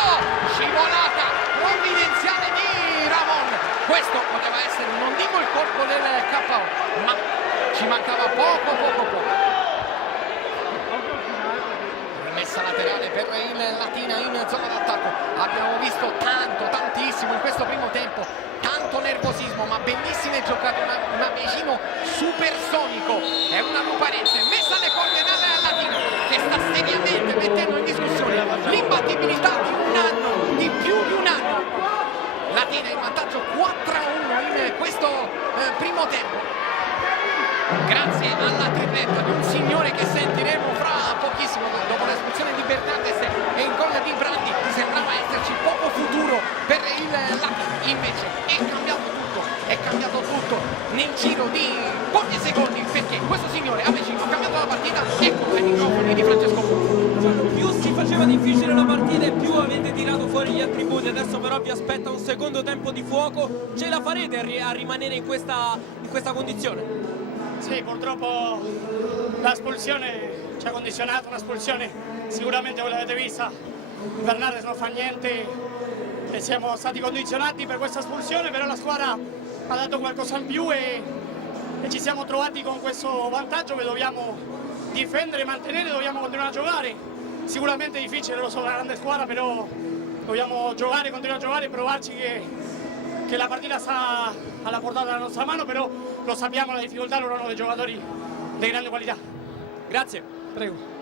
scivolata provvidenziale di Ramon. Questo poteva essere, non dico il colpo del KO, ma ci mancava poco. rimessa laterale per il Latina in zona d'attacco. Abbiamo visto tantissimo in questo primo tempo, tanto nervosismo, ma bellissime giocate, un avvicino supersonico. È una Luparense messa alle corde dal Latina, che sta seriamente mettendo in discussione l'imbattibilità di un anno, di più di un anno. Latina in vantaggio 4-1 in questo primo tempo, grazie alla tripletta di un signore che sentiremo fra pochissimo. Dopo l'espulsione di Bernardes e il gol di Brandi sembrava esserci poco futuro per il Latina, invece è cambiato tutto nel giro di pochi secondi, perché questo signore Avecino ha cambiato la partita. Ecco ai microfoni di Francesco Pullo. Più si faceva difficile la partita e più avete tirato fuori gli attributi. Adesso però vi aspetta un secondo tempo di fuoco. Ce la farete a rimanere in questa condizione? Sì, purtroppo l'espulsione ci ha condizionato, un'espulsione sicuramente voi l'avete vista, Bernardes non fa niente e siamo stati condizionati per questa espulsione, però la squadra ha dato qualcosa in più e ci siamo trovati con questo vantaggio che dobbiamo difendere, mantenere, dobbiamo continuare a giocare. Sicuramente è difficile, lo so, una grande squadra, però dobbiamo giocare, continuare a giocare e provarci che la partita sta alla portata della nostra mano, però lo sappiamo, la difficoltà, loro hanno dei giocatori di grande qualità. Grazie. Prego.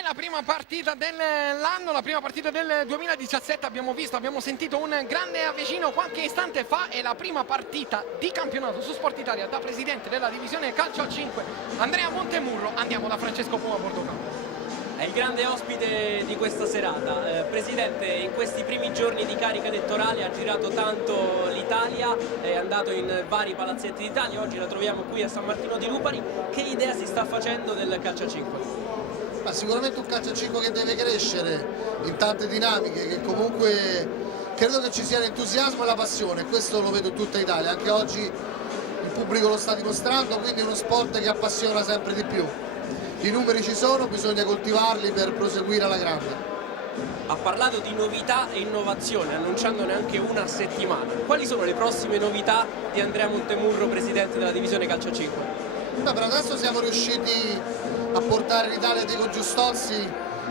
La prima partita dell'anno, la prima partita del 2017, abbiamo sentito un grande Avecino qualche istante fa, e la prima partita di campionato su Sport Italia da presidente della divisione calcio a 5 Andrea Montemurro. Andiamo da Francesco Puma a Bordocampo. È il grande ospite di questa serata. Presidente, in questi primi giorni di carica elettorale ha girato tanto l'Italia, è andato in vari palazzetti d'Italia, oggi la troviamo qui a San Martino di Lupari. Che idea si sta facendo del calcio a 5? Ma sicuramente un calcio a 5 che deve crescere in tante dinamiche, che comunque credo che ci sia l'entusiasmo e la passione, questo lo vedo in tutta Italia, anche oggi il pubblico lo sta dimostrando, quindi è uno sport che appassiona sempre di più. I numeri ci sono, bisogna coltivarli per proseguire alla grande. Ha parlato di novità e innovazione, annunciandone anche una a settimana. Quali sono le prossime novità di Andrea Montemurro, presidente della divisione calcio a 5? Beh, per adesso siamo riusciti a portare in Italia Diego Giustozzi.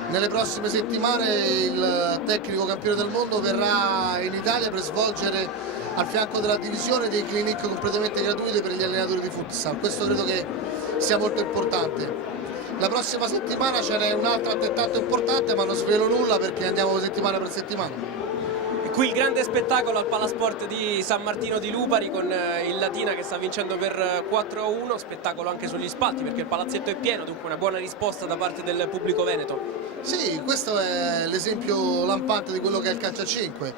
Nelle prossime settimane il tecnico campione del mondo verrà in Italia per svolgere al fianco della divisione dei clinic completamente gratuiti per gli allenatori di futsal. Questo credo che sia molto importante. La prossima settimana ce n'è un'altra altrettanto importante, ma non svelo nulla perché andiamo settimana per settimana. Qui il grande spettacolo al Palasport di San Martino di Lupari con il Latina che sta vincendo per 4-1, spettacolo anche sugli spalti perché il palazzetto è pieno, dunque una buona risposta da parte del pubblico veneto. Sì, questo è l'esempio lampante di quello che è il calcio a 5,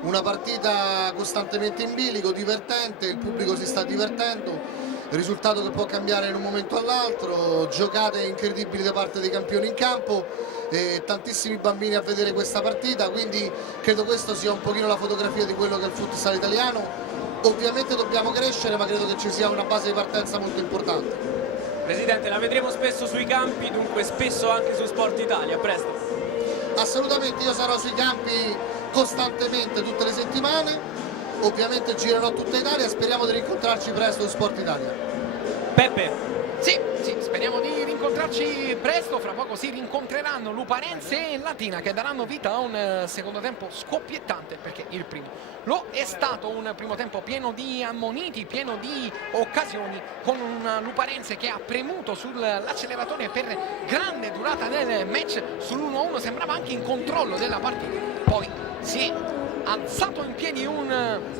una partita costantemente in bilico, divertente, il pubblico si sta divertendo, risultato che può cambiare in un momento all'altro, giocate incredibili da parte dei campioni in campo e tantissimi bambini a vedere questa partita, quindi credo questo sia un pochino la fotografia di quello che è il futsal italiano. Ovviamente dobbiamo crescere, ma credo che ci sia una base di partenza molto importante. Presidente, la vedremo spesso sui campi, dunque spesso anche su Sport Italia, a presto. Assolutamente, io sarò sui campi costantemente tutte le settimane, ovviamente girerò tutta Italia, speriamo di rincontrarci presto su Sport Italia. Peppe. Sì, speriamo di rincontrarci presto, fra poco si rincontreranno Luparense e Latina che daranno vita a un secondo tempo scoppiettante, perché il primo lo è stato, un primo tempo pieno di ammoniti, pieno di occasioni, con un Luparense che ha premuto sull'acceleratore per grande durata del match, sull'1-1 sembrava anche in controllo della partita, poi si è alzato in piedi un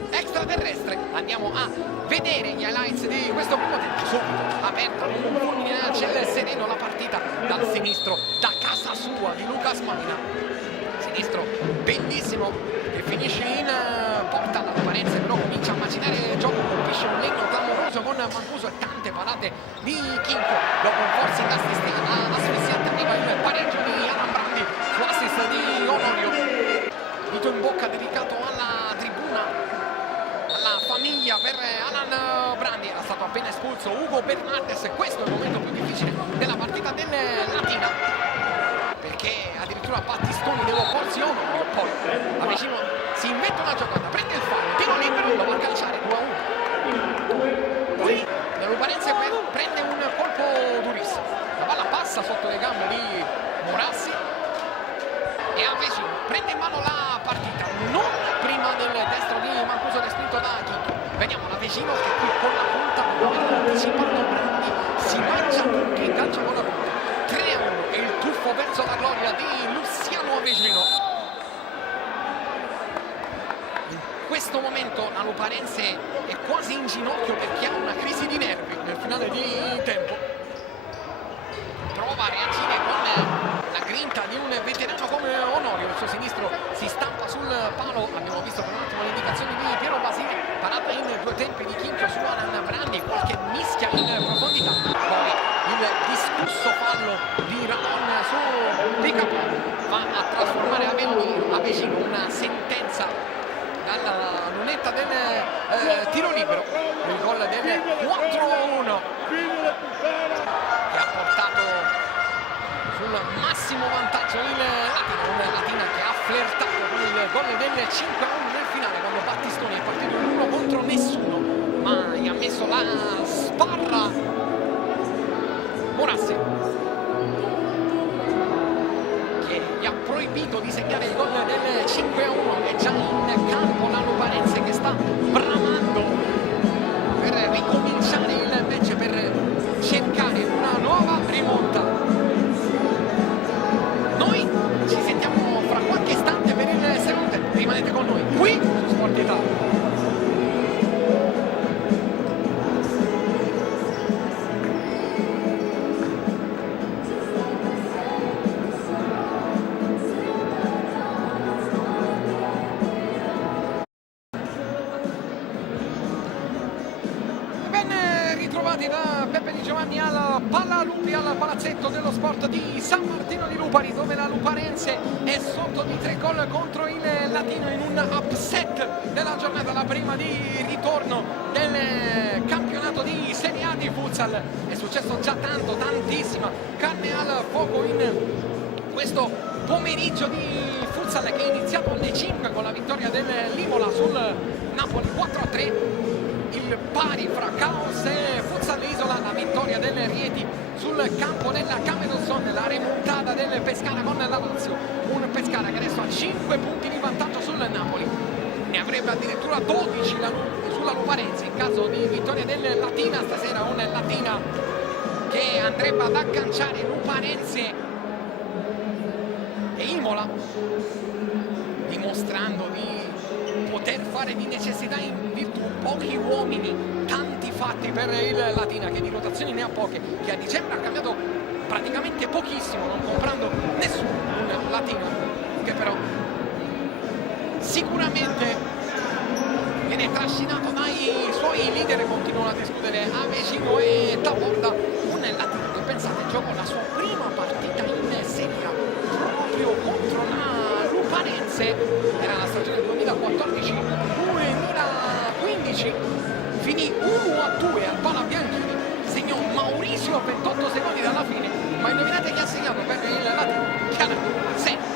extraterrestre. Andiamo a vedere gli highlights di questo primo tempo. Subito aperta un fulmine nel cielo sereno la partita dal sinistro, da casa sua di Lucas Magna, sinistro bellissimo che finisce in porta alla Luparense, però comincia a macinare il gioco, colpisce un legno clamoroso con Mancuso e tante parate di Chinco. Dopo un forcing asfissiante arriva il pareggio di Alan Brandi su assist di Onorio. terzo Ugo Bernardes. Questo è il momento più difficile della partita del Latina, perché addirittura Battistoni deve opporsi a Onorio, poi Avecino si inventa una giocata, prende il fallo, tiro libero, lo va a calciare 2-1. Qui la Luparense prende un colpo durissimo, la palla passa sotto le gambe di Morassi e Avecino prende in mano la partita, non prima del destro di Mancuso respinto da Chicchi. Vediamo l'Avecino che qui con la punta aveva anticipato Brandi, si mangia tutti, calcia con la punta. 3-1 e il tuffo verso la gloria di Luciano Avecino. In questo momento la Luparense è quasi in ginocchio perché ha una crisi di nervi nel finale di tempo. Prova a reagire con la grinta di un veterano come Onorio, il suo sinistro si stampa sul palo. Abbiamo visto per un attimo le indicazioni di Piero Basile, parata in due tempi di Chinchio su Alan Brandi, qualche mischia in profondità, poi il discusso fallo di Ramon su Di Capone va a trasformare Avecino una sentenza dalla lunetta del tiro libero, il gol del 4-1 che ha portato sul massimo vantaggio il Latina, un Latina che ha flirtato con il gol del 5-1 nel finale, quando Battistoni è partito in uno contro nessuno, ma gli ha messo la sbarra Morassi, che gli ha proibito di segnare il gol del 5-1. È già in campo la Luparense che sta bramando per ricominciare il match, per cercare una nuova rimonta. Noi ci sentiamo fra qualche istante per il secondo tempo, rimanete con noi qui su Sport Italia. Ritrovati da Peppe Di Giovanni al Pallalupi, al palazzetto dello sport di San Martino di Lupari, dove la Luparense è sotto di 3 gol contro il Latino in un upset della giornata, la prima di ritorno del campionato di Serie A di futsal. È successo già tanto, tantissima carne al fuoco in questo pomeriggio di futsal che è iniziato alle 5 con la vittoria dell'Imola sul Napoli 4-3. Il pari fra Caos e Futsal Isola, la vittoria del Rieti sul campo della Cameruzon, la remontata del Pescara con la Lazio, un Pescara che adesso ha 5 punti di vantaggio sul Napoli, ne avrebbe addirittura 12 sulla Luparense in caso di vittoria del Latina stasera, un Latina che andrebbe ad agganciare Luparense e Imola, dimostrando di poter fare di necessità in virtù. Pochi uomini, tanti fatti per il Latina, che di rotazioni ne ha poche, che a dicembre ha cambiato praticamente pochissimo, non comprando nessuno, un Latina che però sicuramente viene trascinato dai suoi leader. Continuano a discutere Avecino e Taborda, un Latino che, pensate, giocò la sua prima partita in Serie A proprio contro la Luparense, era la stagione 2014-2015, finì 1-2 al Pala Bianchini, segnò Maurizio a 28 secondi dalla fine, ma indovinate chi ha segnato per il Latino? Chiaramente, sempre,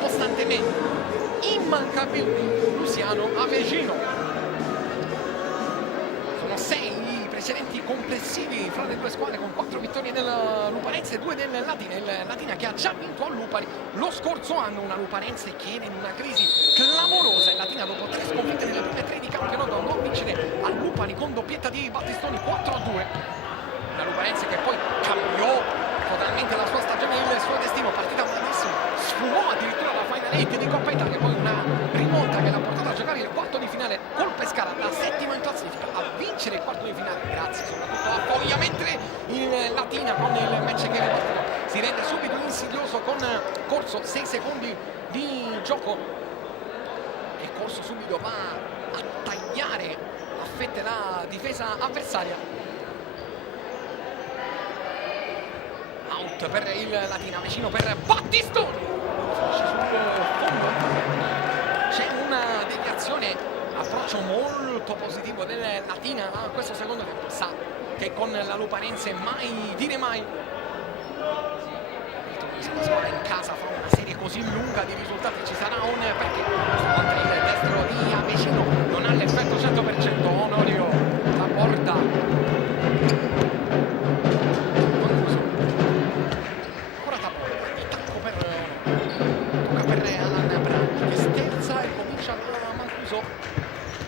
costantemente, immancabilmente Luciano Avecino. Sono 6 i precedenti complessivi fra le due squadre, con 4 vittorie del Luparense e 2 del Latina. Il Latina che ha già vinto a Lupari lo scorso anno, una Luparense che era in una crisi clamorosa. Il Latina, dopo 3 sconfitte nelle prime 3 di campionato, andò a vincere a Lupari con doppietta di Battistoni 4-2. La Luparense che poi cambiò totalmente la sua stagione e il suo destino, partita malissimo, sfumò addirittura la Final 8 di Coppa Italia, poi una rimonta che l'ha portata a giocare il quarto di finale col Pescara, la settima in classifica, a vincere il quarto di finale grazie soprattutto a Foglia, mentre il Latina con il match che era partito si rende subito insidioso con Corso, 6 secondi di gioco e Corso subito va a tagliare a fette la difesa avversaria. Out per il Latina, vicino per Battistoni, finisce sul fondo. C'è una deviazione, approccio molto positivo del Latina a questo secondo tempo, sa che con la Luparense mai dire mai. La squadra in casa fa una serie così lunga di risultati, ci sarà un perché stavolta il destro di Avecino non ha l'effetto 100%. Onorio la porta, ancora Taporda di tacco per tocca per Alan Brandi che sterza e comincia a Mancuso.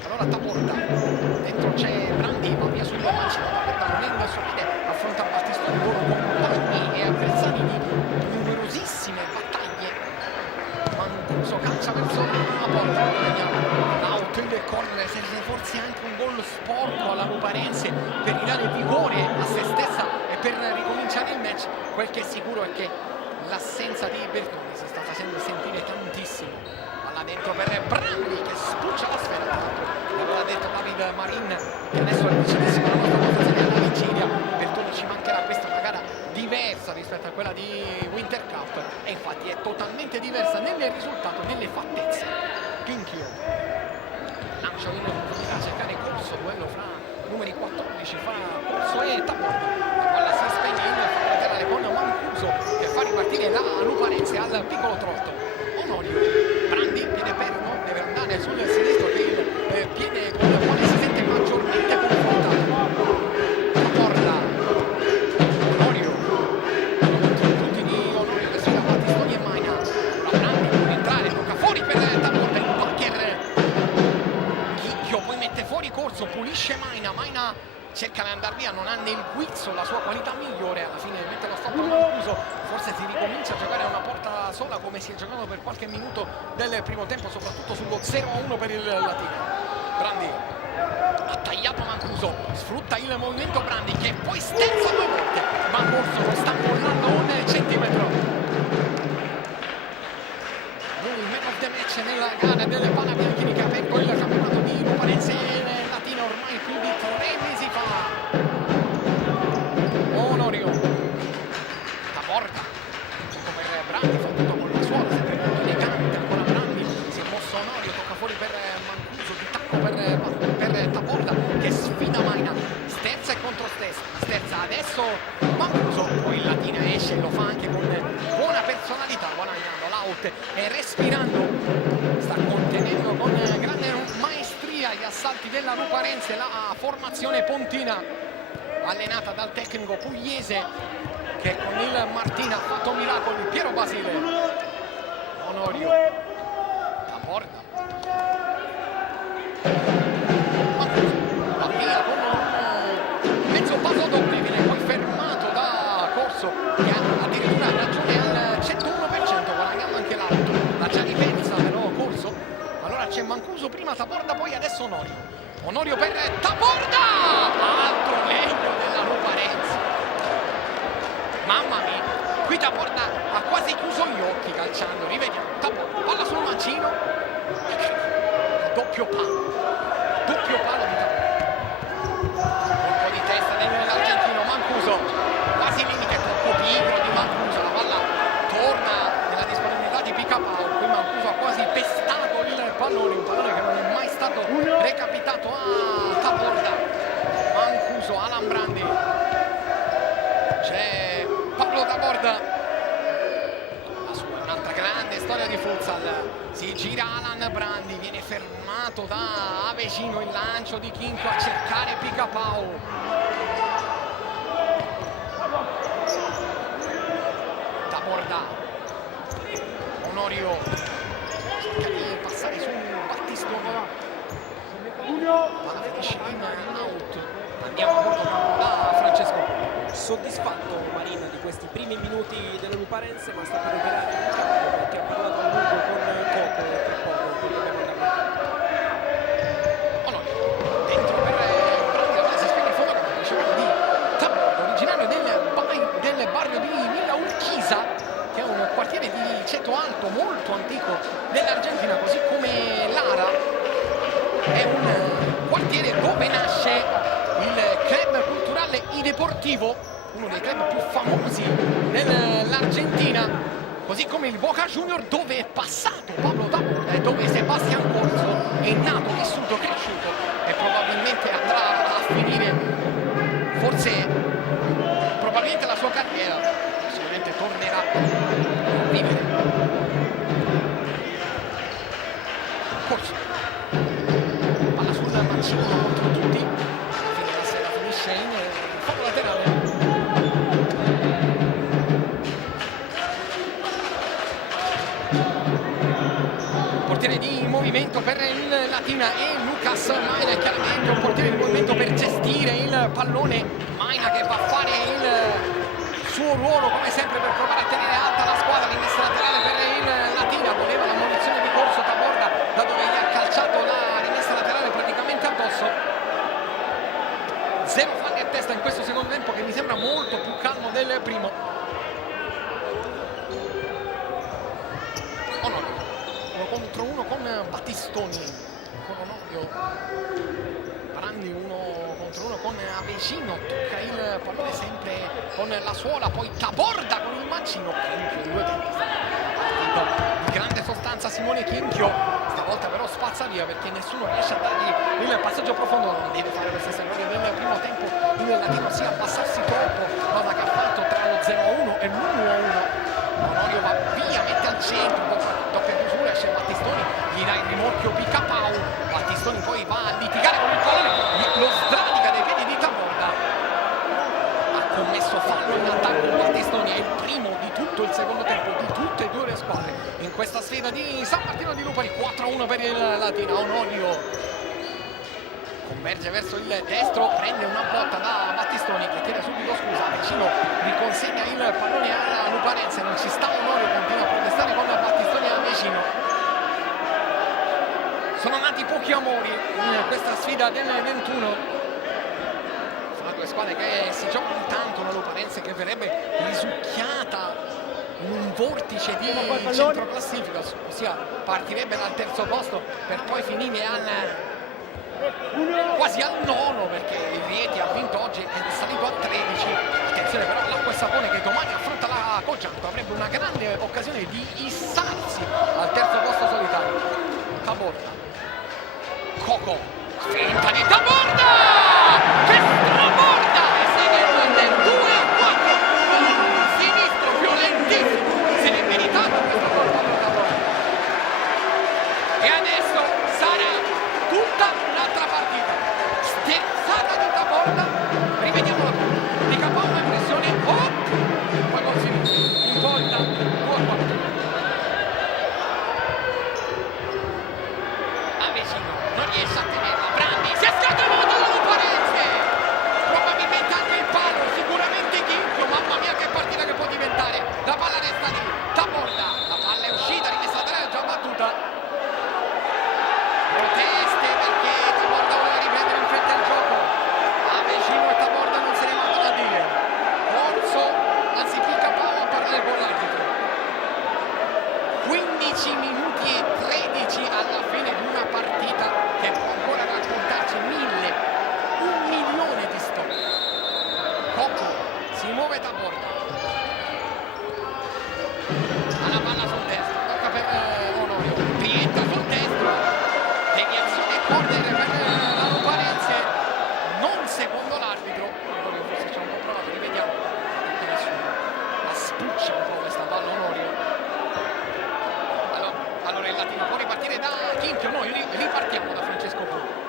Allora Taporda, dentro c'è Brandi, va via sul mancino, Taporda non è in solide, affronta Battistoni con compagni e avversari di numerosissime battaglie. Mancuso calcia verso la porta, out il corner, serve forse anche un gol sporco alla Luparense per ridare vigore a se stessa e per ricominciare il match. Quel che è sicuro è che l'assenza di Bertoni si sta facendo sentire tantissimo. Palla dentro per Brandi che spuccia la sfera, tra l'altro l'aveva detto David Marin che adesso è vicinissimo alla nostra posizione alla vigilia. Bertoni ci mancherà, questa è una gara diversa rispetto a quella di Winter Cup e infatti è totalmente diversa nel risultato, nelle fattezze. Pinchio lancia in profondità a cercare Corso, duello fra numeri 14 fra Corso e Taporda. La palla si spegne in fallo laterale con Mancuso che fa ripartire la Luparense al piccolo trotto. Onorio, Brandi, piede perno, deve andare sul sinistro che è il piede con il quale si sente maggiormente confrontato. Taporda, Onorio, tutti di Onorio che sfida Battistoni e Maina. La Brandi può entrare, tocca fuori per Taporda, il Bacher. Chicchio poi mette fuori Corso, pulisce Maina, Maina cerca di andare via, non ha nel guizzo la sua qualità migliore, alla fine mette lo stop a Mancuso, forse si ricomincia a giocare a una porta sola come si è giocato per qualche minuto del primo tempo, soprattutto sullo 0-1 per il Latino. Brandi ha tagliato Mancuso, sfrutta il movimento Brandi che poi sterza 2 volte, ma Corso lo sta mollando un centimetro. Il man of the match nella gara delle Palabianchini che ha aperto il campionato di Luparense Latina ormai più di 3 mesi fa. Onorio, Taporda, come Brandi fa tutto con la suola, sempre molto elegante, ancora Brandi, si è mosso Onorio, tocca fuori per Mancuso, di tacco per Taporda che sfida Maina, sterza e sterza adesso Mancuso, poi il Latina esce, lo fa anche con buona personalità, guadagnando l'out e respirando, sta contenendo con grande maestria gli assalti della Luparense la formazione pontina allenata dal tecnico pugliese che con il Martina ha fatto miracoli. Piero Basile, Onorio, Taporda, Mancuso va via con un mezzo passo doppio, viene poi fermato da Corso che ha addirittura ragione al 101%, guadagnando anche l'auto, l'ha già ripensa però Corso. Allora c'è Mancuso prima, Taporda poi adesso Onorio. Onorio per Taporda, altro legno della Luparense, mamma mia, qui Taporda ha quasi chiuso gli occhi calciando, rivediamo, Taporda, palla sul mancino, doppio palo di Taporda, colpo di testa dell'argentino Mancuso, quasi limite, troppo pigro di Mancuso, la palla torna nella disponibilità di Picapau, qui Mancuso ha quasi pestato il pallone, un pallone che non è mai stato recapitato a Taporda. Mancuso, Alan Brandi, c'è Pablo Taporda, la sua un'altra grande storia di futsal, si gira Alan Brandi, viene fermato da Avecino, il lancio di Chinco a cercare Picapau. Taporda, Onorio cerca di passare su Battistoni, ma la finisce in out. Andiamo molto da Francesco. Soddisfatto Marina di questi primi minuti della Luparense, ma sta per operare in campo perché ha parlato a lungo con Coco tra poco, quindi dobbiamo andare. Onorio, dentro per Brandi, la si spiega in fondo campo, dicevamo di Taporda, originario del barrio di Villa Urquiza, che è un quartiere di ceto alto molto antico dell'Argentina, così come Lara è un quartiere dove nasce il club culturale I Deportivo, uno dei club più famosi dell'Argentina, così come il Boca Junior dove è passato Pablo Taporda e dove Sebastian Corso è nato, vissuto, cresciuto e probabilmente andrà a finire forse 5 contro tutti, alla fine la sera finisce in fallo laterale. Portiere di movimento per il Latina e Lucas Maina, è chiaramente un portiere di movimento per gestire il pallone. Maina che va a fare il suo ruolo come sempre per provare a tenere alta la squadra. Rimessa laterale per il Latina, voleva la munizione di corso Taborda da dove gli ha calciato la rimessa laterale praticamente addosso. 0 falli a testa in questo secondo tempo che mi sembra molto più calmo del primo. Contro uno con Battistoni, con Onorio, Brandi 1 contro 1 con Avecino, tocca il pallone sempre con la suola, poi Taborda con il mancino, Chinchio in 2 tempi, di grande sostanza Simone Chinchio, stavolta però spazza via perché nessuno riesce a dargli il passaggio profondo, non deve fare lo stesso errore del primo tempo, il Latino sia abbassarsi troppo, cosa che ha fatto tra lo 0-1 e l'1-1. Onorio va via, mette al centro, doppia chiusura, esce Battistoni, gli dà il rimorchio Picapau, Battistoni poi va a litigare con il pallone, lo sdradica dai piedi di Taborda, ha commesso fallo in attacco Battistoni, è il primo di tutto il secondo tempo, di tutte e due le squadre, in questa sfida di San Martino di Lupari. 4-1 per il Latina. Onorio converge verso il destro, prende una botta da Battistoni che chiede subito scusa, vicino riconsegna il pallone alla Luparense, non ci sta Onorio, continua a protestare con Battistoni a vicino. Sono nati pochi amori in questa sfida del 21, sono due squadre che si giocano tanto, la Luparense che verrebbe risucchiata in un vortice di centro classifica, ossia partirebbe dal terzo posto per poi finire quasi al nono, perché il Rieti ha vinto oggi, è salito a 13. Attenzione però all'Acqua e Sapone che domani affronta la Coggianto, avrebbe una grande occasione di issarsi al terzo posto solitario. Taborda, Coco, finta di Taborda, che straborda e si vede del 2-4, sinistro violentissimo, se l'è meritato questo gol per Taborda. E adesso sarà tutta un'altra partita, sterzata di Taborda, rivediamo la prima, di Capao in pressione, poi con sinistro, in volta, 2-4. Avecino, non riesce a tenerla, Brandi, si è scatenato la Luparense, probabilmente anche il palo, sicuramente Chinchio, mamma mia che partita che può diventare, la palla resta lì, Taborda, la palla è uscita, rimessa laterale, già battuta. Proteste perché Taborda voleva riprendere in fretta il gioco, Avecino e Taborda non se ne vanno a dire, Corso, anzi Picapau a parlare con l'arbitro. 15 minuti e 13 alla fine di una partita che può ancora raccontarci 1 milione di storie. Coco, si muove Taborda, ha la palla sul destro, tocca per Onorio, rientra sul destro, deviazione corner per la Luparense, non secondo l'arbitro. Onorio forse ci ha un po' provato, rivediamo, perché nessuno la spuccia un po' questa palla Onorio. Allora il Latina può ripartire da Chinchio, noi ripartiamo da Francesco Polo.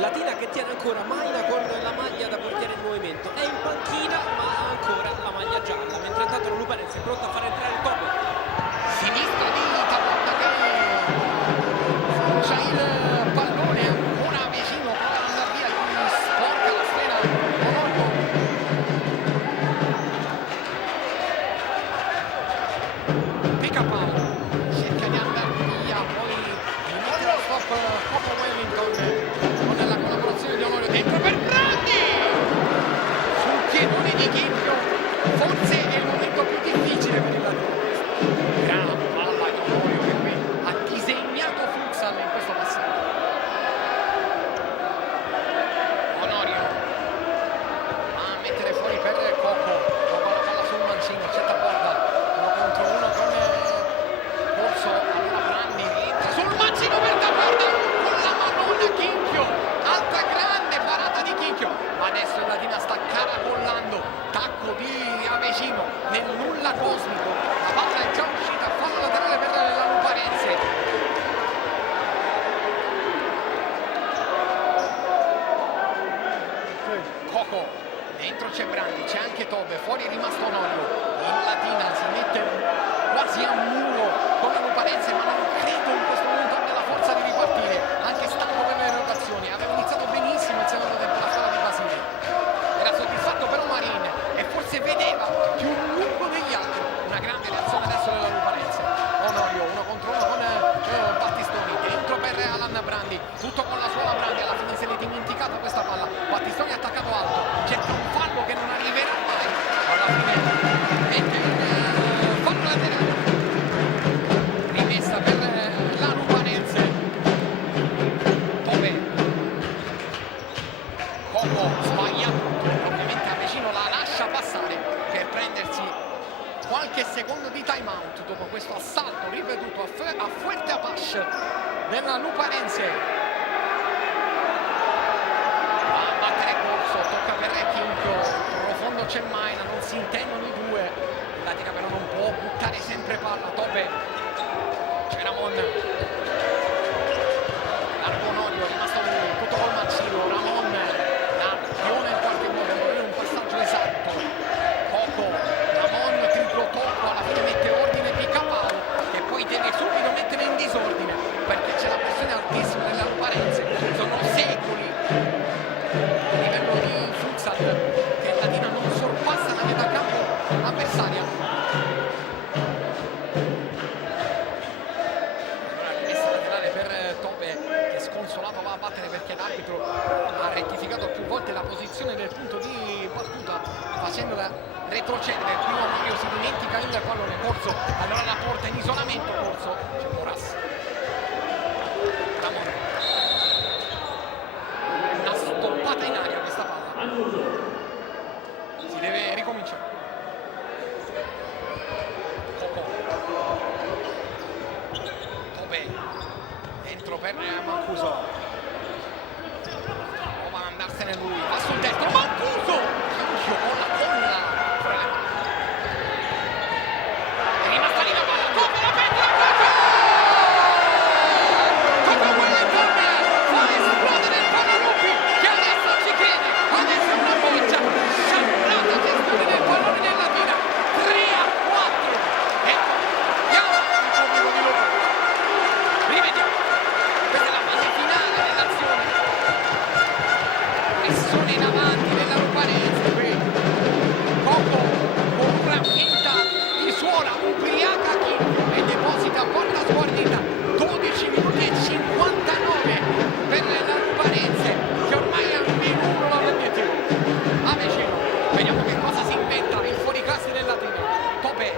Latina che tiene ancora Maina con la maglia da portiere in movimento, è in panchina ma ha ancora la maglia gialla, mentre intanto la Luparense è pronta a far entrare il Topo. Sinistra di Taborda che c'ha il pallone ancora vicino, prova ad andare via, gli sporca la schiena Onorio. Picapau cerca di andare via, poi inizia lo stop Coppa Wellington con la collaborazione di Onorio, dentro per Brandi sul piedone di Chinchio, forse è il momento più difficile per il Latino. Gran palla di Onorio che qui ha disegnato Futsal in questo passaggio. Onorio va a mettere fuori per Coco, trova la palla sul mancino, c'è Taborda, 1 contro 1 con Corso, allora Brandi rientra sul mancino per Taborda con la manona Chinchio. Luparense, ma non credo in questo momento abbia la forza di ripartire, anche stanco per le rotazioni. Aveva iniziato benissimo il secondo tempo la squadra di Basile, era soddisfatto però Marin e forse vedeva più lungo degli altri. Una grande reazione adesso della Luparense. Onorio, 1 contro 1 con Battistoni, dentro per Alan Brandi, tutto con la sola Brandi, alla fine se l'è dimenticata questa palla. Battistoni attaccato alto, cerca un fallo che non arriverà mai, alla fine mette un fallo laterale, rimessa per la Luparense. Dove Coco sbaglia, ovviamente Avecino la lascia passare per prendersi qualche secondo di time out dopo questo assalto ripetuto a Fuerte Apache della Luparense. Va a battere Corso, tocca per Chinchio, profondo c'è Maina, non si intendono i due. Latina però non può buttare sempre palla. Tope, c'è Ramon, largo Onorio, è rimasto lui, tutto col mancino. Ramon la piona in qualche modo, non è un passaggio esatto. Coco, Ramon triplo tocco, alla fine mette ordine pick up out, che poi deve subito mettere in disordine perché c'è la pressione altissima della Luparense. Sono secoli a livello di futsal che Latina non sorpassa la metà campo avversaria. Allora rimessa laterale per Tope, che sconsolato va a battere perché l'arbitro ha rettificato più volte la posizione del punto di battuta facendola retrocedere. Qui Onorio si dimentica il pallone. Corso allora la porta in isolamento. Corso, c'è Moras, Ramon, una stoppata in aria questa palla, si deve ricominciare. Coco, Tope dentro per Mancuso, prova ad andarsene lui, va sul destro Mancuso, Chiuso con la colla fra le mani, è rimasta lì la palla. Tope la perde, la Coco vuole il corner, fa esplodere il Paralupi che adesso ci crede, adesso è una boccia sciambrata gestione del pallone nella Latina. 3-4 e andiamo il pubblico di Lupa. Rivediamo, questa è la fase finale dell'azione, pressione in avanti della Luparense. Qui Coco con una finta di suola ubriaca e deposita porta sguardita. 12 minuti e 59 per la Luparense che ormai ha meno uno dall'obiettivo. Avecino, vediamo che cosa si inventa il fuoriclasse del Latino. Tope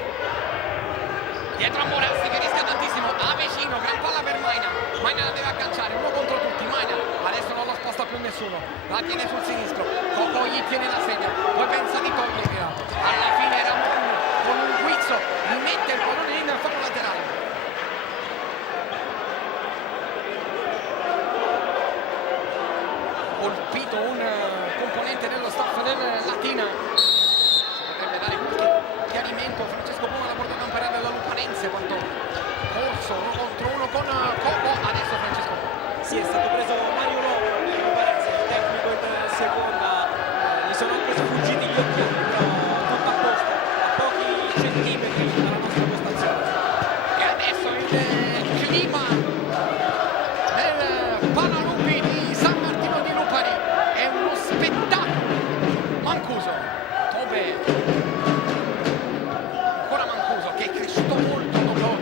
dietro a Morassi che rischia tantissimo. Avecino, gran palla per Maina, Maina la deve agganciare, 1 contro tutti. Maina adesso non lo sposta più nessuno, la tiene sul sinistro. Coco gli tiene la sedia, poi pensa di toglierla, alla fine Ramon con un guizzo gli mette il pallone in fallo laterale. Colpito un componente dello staff del Latina, ci potrebbe dare qualche chiarimento Francesco Puma, la portacampera della Luparense, quanto Corso 1 contro 1 con Coco. Adesso Francesco Puma. Sì, è stato preso Mario Lobo per Luparense, il tecnico in seconda, gli sono anche sfuggiti gli occhiali, però tutto a posto, a pochi centimetri dalla nostra postazione. E adesso il clima del Paralupi di San Martino di Lupari è uno spettacolo. Mancuso, Tope, ancora Mancuso che è cresciuto molto dopo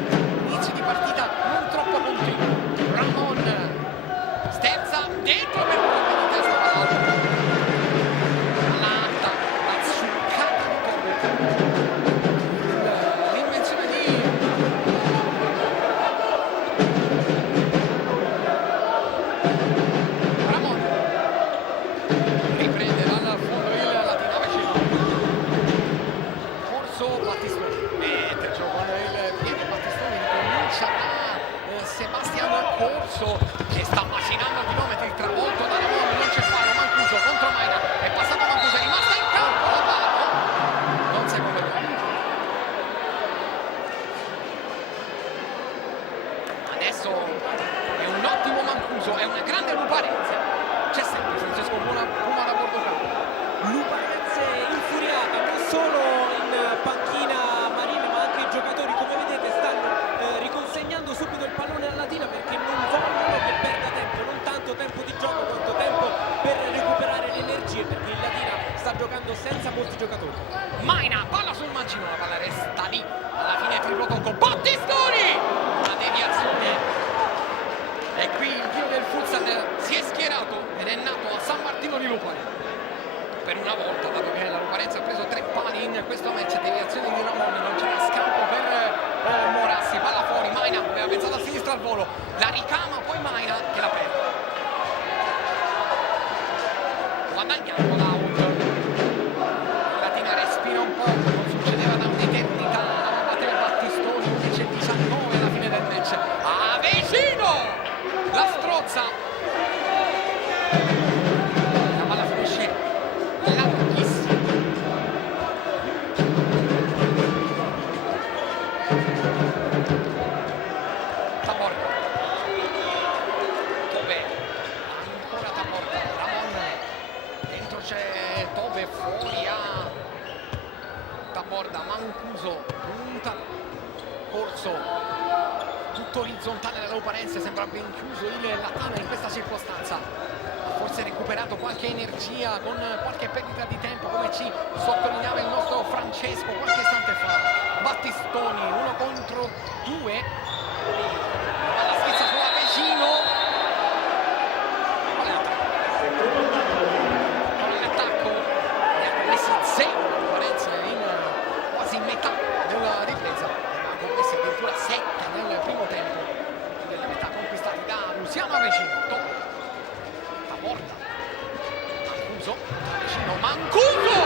l'inizio di partita non troppo continuo. Ramon sterza dentro per colpo di testa pall'alto, l'alta, la zuccata di Tope, l'invenzione di Ramon, riprende dal fondo il Latina. Avecino, Corso, Battistoni mette il gioco con il piede. Battistoni ricomincia da Sebastian Corso che sta macinando chilometri, travolto da Ramon, non c'è fallo. Mancuso contro Maina, è passato Mancuso, è rimasta in campo la palla, non si è convenuto. Adesso è un ottimo Mancuso, è una grande Luparense, c'è sempre Francesco Puma da bordo campo. Luparense infuriata, non solo in panchina Marina ma anche i giocatori, come vedete, stanno riconsegnando sinistra al volo, la ricama poi Maina che la perde. Guadagnando l'out. Latina respira un po', non succedeva da un'eternità, batte Battistoni, 11:19 alla fine del match. Avecino! La strozza. La palla finisce larghissima. Taborda. Tobe. Ancora Taborda. Ramon. Dentro c'è Tobe, fuori a Taborda. Mancuso. Punta. Corso. Tutto orizzontale della Luparense, sembra ben chiuso il Latina in questa circostanza. Ha forse recuperato qualche energia con qualche perdita di tempo, come ci sottolineava il nostro Francesco qualche istante fa. Battistoni, 1 contro 2. La schizza sulla Avecino. Con l'attacco ne ha commessi 0 la Luparense in quasi metà della ripresa. Ne ha commessi addirittura 7 nel primo tempo delle metà conquistati da Luciano Avecino. Taborda. Mancuso. Avecino. Mancuso!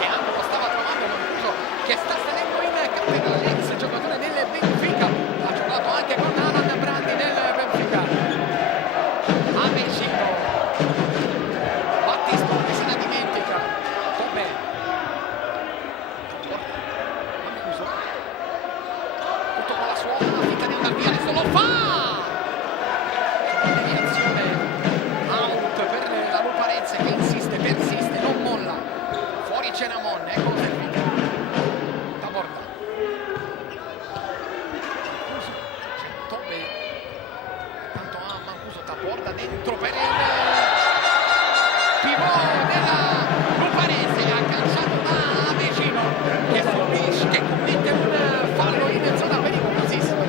Che anno lo stava trovando Mancuso, che sta tenendo in cattedra l'ex giocatore del Benfica. Ha giocato anche con Alan Brandi del Benfica. Avecino. Battistoni che se la dimentica. Tobe. Taborda. Mancuso. Tutto con la suola, finta di andare via, adesso lo fa! Deviazione out per la Luparense che insiste, persiste, non molla. Fuori c'è Ramon, ecco servito. Taborda. Mancuso, c'è Tobe. Tanto a Mancuso, Taborda dentro per il pivot della Luparense, agganciato da Avecino che subisce, che commette un fallo in zona pericolosissima.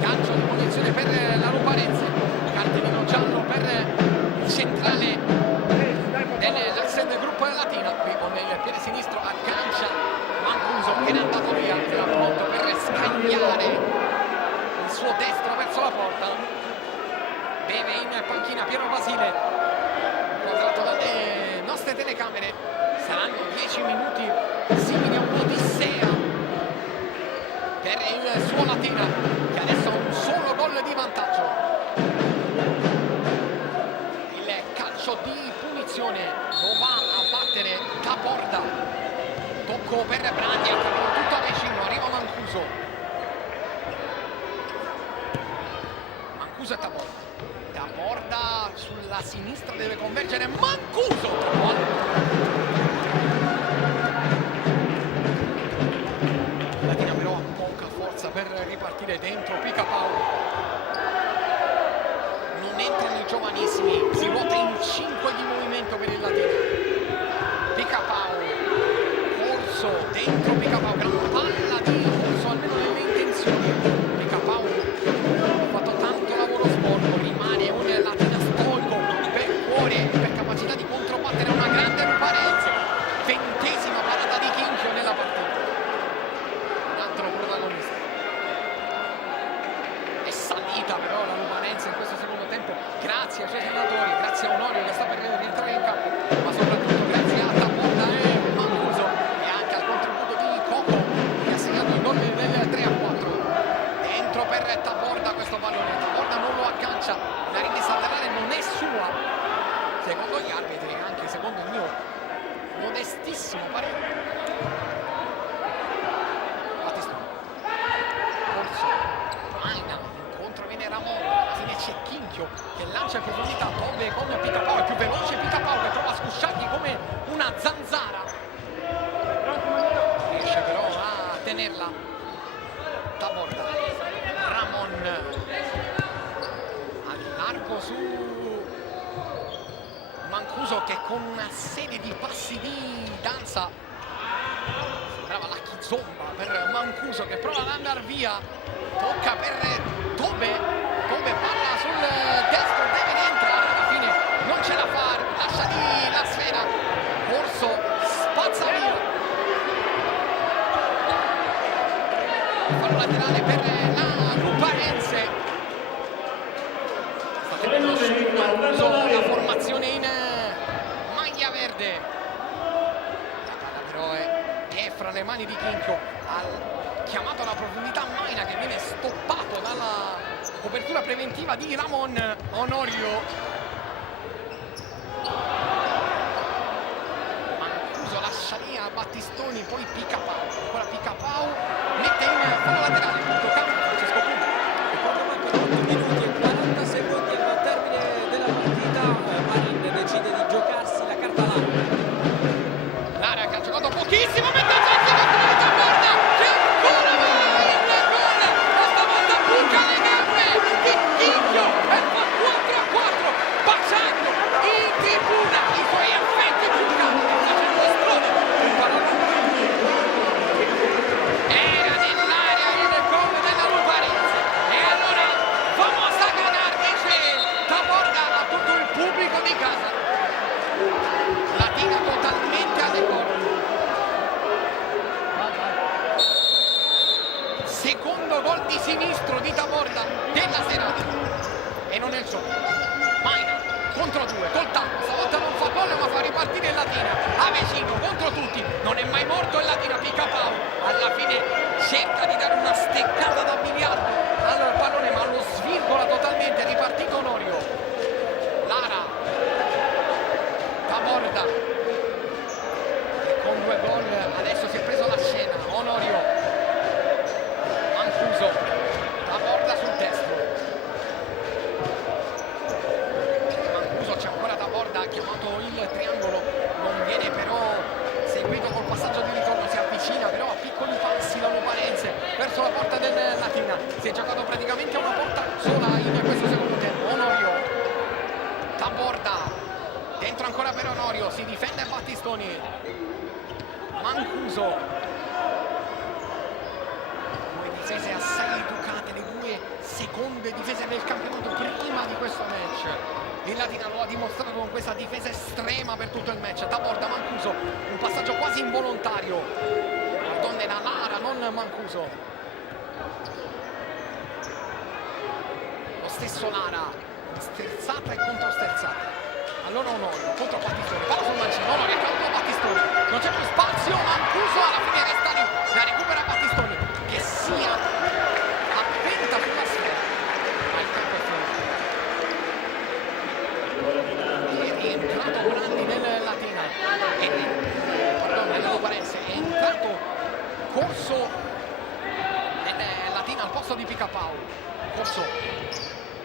Calcio di punizione per la Luparense, cartellino giallo per il centrale dell'Axel Group Latina. Qui con il piede sinistro aggancia Mancuso che è andato via, era pronto per scagliare il suo destro verso la porta. Beve in panchina Piero Basile, inquadrato dalle nostre telecamere. Saranno 10 minuti simili a un'odissea per il suo Latina, che adesso ha un solo gol di vantaggio. Il calcio di punizione lo va a battere Taborda. Tocco per Brandi, tutto Avecino, arriva Mancuso. Mancuso e Taborda. Taborda sulla sinistra deve convergere Mancuso. Latina però ha poca forza per ripartire dentro. Picapau non entrano i giovanissimi, si ruota in 5 di movimento per il Latina. Picapau, Corso dentro Picapau, gran palla di Corso almeno nelle intenzioni. Picapau ha fatto tanto lavoro sporco, rimane un Latina stoico per cuore, per capacità di controbattere una grande Luparense. 20ª parata di Chinchio nella partita. Un altro protagonista. È salita però la Luparense in questo secondo tempo, grazie ai suoi senatori, grazie a Onorio che sta per rientrare in campo, ma soprattutto grazie a Taborda e Mancuso e anche al contributo di Coco che ha segnato il gol del 3-4. Dentro per Taborda questo pallone, Taborda non lo aggancia, la rimessa laterale non è sua, secondo gli arbitri, anche secondo il mio modestissimo parere. Battistoni. Corso. Maina. Incontro viene Ramon. Alla fine c'è Chinchio che lancia in profondità. Tobe con Picapau. È più veloce Picapau che prova a sgusciargli come una zanzara. Riesce però a tenerla. Taborda. Ramon. Al largo su Mancuso che con una serie di passi di danza sembrava la chizomba per Mancuso che prova ad andare via. Tocca per Tobe. Tobe palla sul destro, deve rientrare, alla fine non ce la fa, lascia lì la sfera. Corso spazza via. Fallo laterale per la Luparense. perde, la palla però è fra le mani di Chinchio, chiamato alla profondità Maina che viene stoppato dalla copertura preventiva di Ramon. Onorio, Mancuso lascia via Battistoni, poi Picapau, ancora Picapau, mette in fallo laterale, punto cambio Francesco Punto. Quando mancano 8 minuti e 40 secondi al termine della partita, Marin decide di giocarsi la carta larga. Lara che ha giocato pochissimo, mette il centro di Taborda, c'è ancora il gol, questa volta buca le gambe di Chinchio e fa 4-4, baciando in tribuna i suoi affetti più caldi, facendo esplodere il pallone. Era nell'area il gol della Luparense e allora vamos a ganar, dice Taborda a tutto il pubblico di casa. Latina totalmente alle corde. Secondo gol di sinistro di Taborda della serata. E non è il solo. Maina contro due, col tacco, stavolta non fa gol ma fa ripartire il Latina. Avecino contro tutti, non è mai morto il Latina. Picapau alla fine cerca di dare una steccata da biliardo al pallone ma lo svirgola totalmente, è ripartito Onorio. Lara, Taborda che con 2 gol adesso si è preso la scena. Onorio, Mancuso, Taborda sul destro, Mancuso, c'è ancora Taborda, ha chiamato il triangolo, non viene però seguito col passaggio di ritorno, si avvicina però a piccoli passi la Luparense verso la porta del Latina. Si è giocato praticamente una porta sola in questo secondo tempo. Onorio, Taborda, dentro ancora per Onorio, si difende Battistoni, Mancuso, due difese assai educate, le 2 seconde difese del campionato prima di questo match. Il Latina lo ha dimostrato con questa difesa estrema per tutto il match. Taborda, Mancuso, un passaggio quasi involontario, donne da Lara, non Mancuso. Lo stesso Lara, sterzata e controsterzata. Allora Onorio contro Battistoni, palla sul mancino, Onorio caldo Battistoni, non c'è più spazio, Mancuso alla fine resta lì, la recupera Battistoni che sia appenta sulla sfera, ma il campo è finito. È rientrato Brandi nel Latina, nella Luparense, è entrato Corso nel Latina al posto di Picapau. Corso,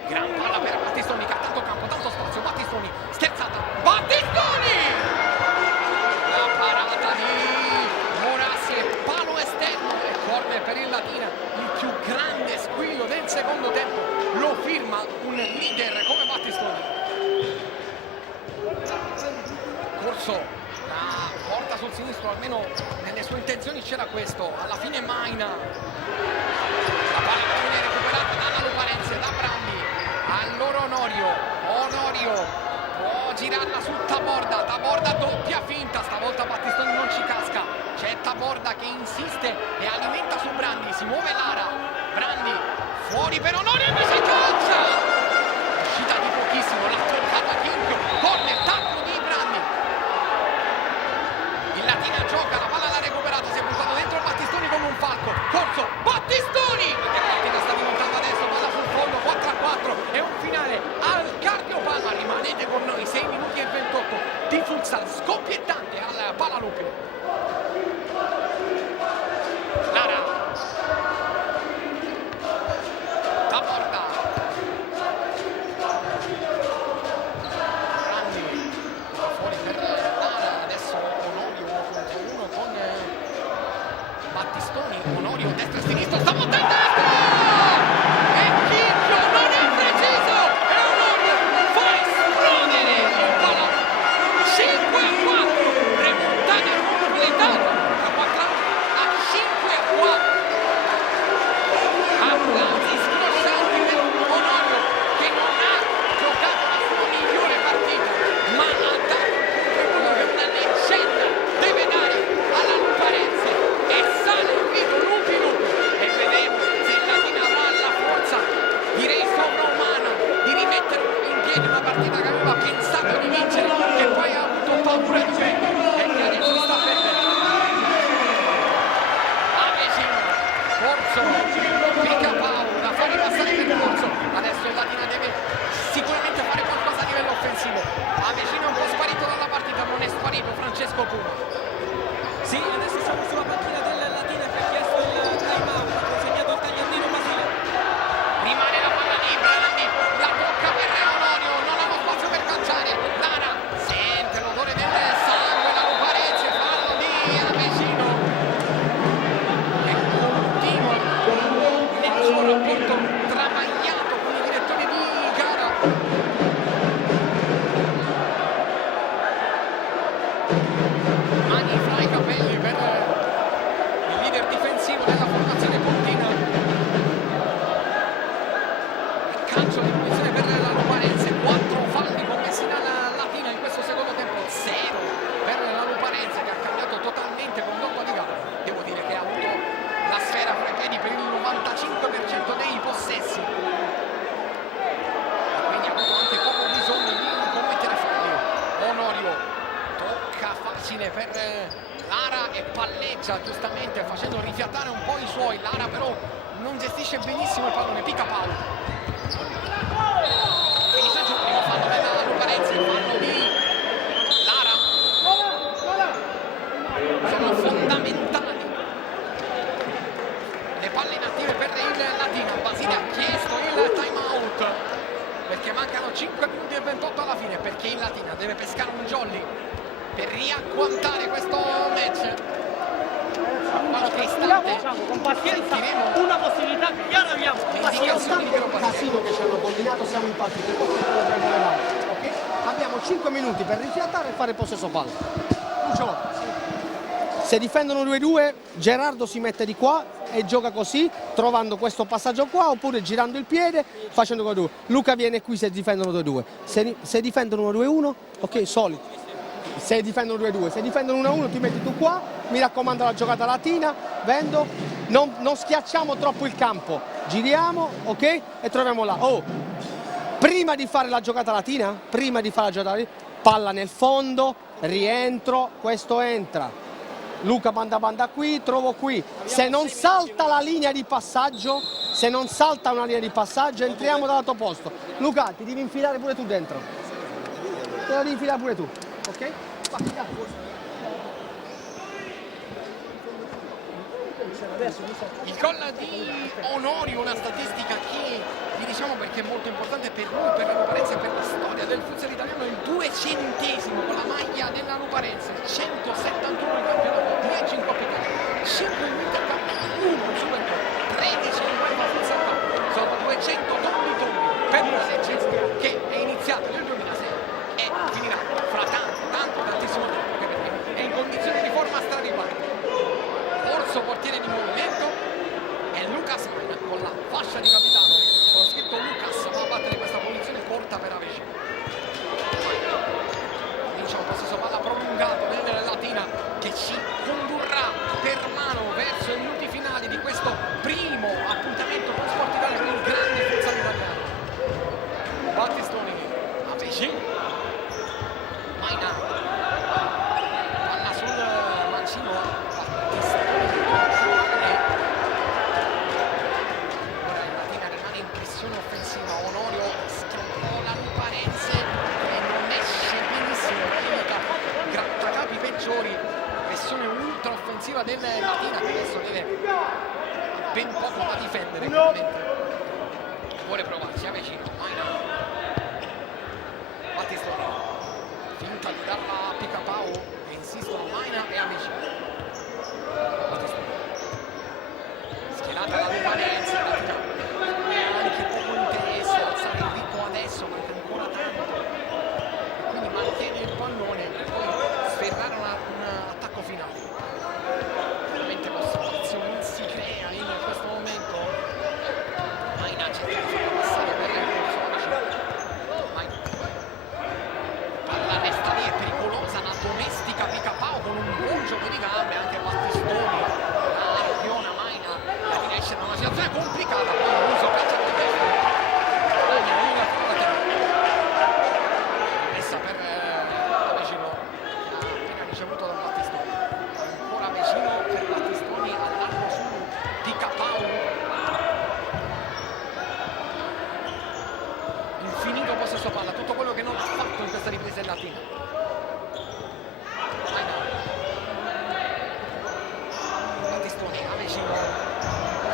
gran palla per Battistoni che ha tanto campo, tanto spazio, Battistoni, sterzata, Battistoni! La parata di Morassi e palo esterno e corner per il Latina, il più grande squillo del secondo tempo, lo firma un leader come Battistoni. Corso, la porta sul sinistro, almeno nelle sue intenzioni c'era questo, alla fine Maina, la palla viene recuperata dalla Luparense, da Brandi. Allora Onorio può girarla su Taborda, Taborda doppia finta, stavolta Battistoni non ci casca, c'è Taborda che insiste e alimenta su Brandi, si muove Lara, Brandi fuori per Onorio, invece calcia, uscita di pochissimo, l'ha toccata Chinchio, corner, tacco di Brandi. Il Latina gioca, la palla l'ha recuperata, si è buttato dentro Battistoni come un falco, Corso, Battistoni, che partita sta diventando adesso, palla sul fondo, 4-4, è un finale al cardiopalma, rimanete con noi, 6 minuti e 28 di futsal scoppiettante al Palalupi. Lara, Taborda, Brandi, fuori per Lara, adesso Onorio 1 contro 1 con rimane la palla libera, la tocca per Onorio, non ha lo spazio per calciare, Lara sente l'odore del sangue, la Luparense, fallo di Avesino che continua nel suo rapporto travagliato con i direttori di gara. Mani fra i capelli per il leader difensivo della formazione pontina. Calcio di punizione per la Luparense, 4 falli commessi dalla Latina in questo secondo tempo, 0 per la Luparense che ha cambiato totalmente condotta di gara. Devo dire che ha avuto la sfera fra i piedi per il 95% dei possessi e quindi ha avuto anche poco bisogno di commettere falli. Onorio tocca facile per Lara e palleggia giustamente facendo rifiatare un po' i suoi. Lara però non gestisce benissimo il pallone, pica Paolo. Finisce giù, primo fallo della Luparense, il fallo di Lara. Sono fondamentali le palle inattive per il Latina. Basile ha chiesto il time out perché mancano 5 minuti e 28 alla fine, perché il Latina deve pescare un jolly per riagguantare questo match. Qualche istante con pazienza, sentiremo una possibilità chiara abbiamo. le indicazioni di Piero Basile. Casino che ci hanno combinato, siamo in partita. Ok? Abbiamo 5 minuti per rifiatare e fare possesso palla. Lucio, se difendono 2-2, Gerardo si mette di qua e gioca così, trovando questo passaggio qua, oppure girando il piede, facendo 2-2. Luca viene qui se difendono 2-2. Se difendono 2-1, ok, solito. Se difendono 2-2, se difendono 1-1 ti metti tu qua, mi raccomando la giocata latina, vendo, non schiacciamo troppo il campo, giriamo, ok, e troviamo là. Oh, prima di fare la giocata latina, palla nel fondo, rientro, questo entra, Luca banda qui, trovo qui, se non salta la linea di passaggio, entriamo dal lato opposto. Luca, ti devi infilare pure tu dentro, te lo devi infilare pure tu, ok? Il gol di Onorio, una statistica che vi diciamo perché è molto importante per lui, per la Luparense e per la storia del futsal italiano, il 200° con la maglia della Luparense, 171 in campionato, 10 in Coppa Italia, 5 in Intercup, 1 in Supercup, 13 in UEFA Futsal Cup, sono 200 tombi per una legge che è iniziata nel 2006 e finirà fra tantissimo tempo, anche perché è in condizioni di forma straripante. Orso portiere di movimento e Lucas Maina con la fascia di capitano con scritto Lucas va a battere questa punizione corta per Avesino. Vince un possesso palla prolungato nella Latina che ci condurrà per mano verso i minuti finali di questo primo appuntamento con Sport Italia con il grande futsal italiano. Battistoni, Avesino, Maina, palla sul mancino, Battistoni. Ora il Latina rimane in pressione offensiva, Onorio schiappò la Luparense e non esce benissimo, indica grattacapi peggiori, pressione ultra offensiva del Latina che adesso deve ben poco da difendere, chiaramente vuole provarsi, Avesino, Maina, Battistoni, finta di darla a Picapau e insistono Maina e Avesino. Battistoni, schierata la Luparense, la Latina anche poco interesse ad alzare il ritmo adesso, manca ancora tanto e quindi mantiene il pallone per poi sferrare un attacco finale. Veramente lo spazio non si crea in questo momento. Maina cerca di farla passare per il corso, Maina, palla resta lì, è pericolosa, la domestica Picapau con un buon gioco di gambe, anche Battistoni la arpiona Maina, la riesce da una situazione complicata, poi l'uso calcia del destro, Maina lunga per la messa per Avesino, ha appena ricevuto da Battistoni, ancora Avesino per Battistoni all'arco su Picapau, infinito possesso palla, tutto quello che non ha fatto in questa ripresa è Latina. Maina, Battistoni, Avesino,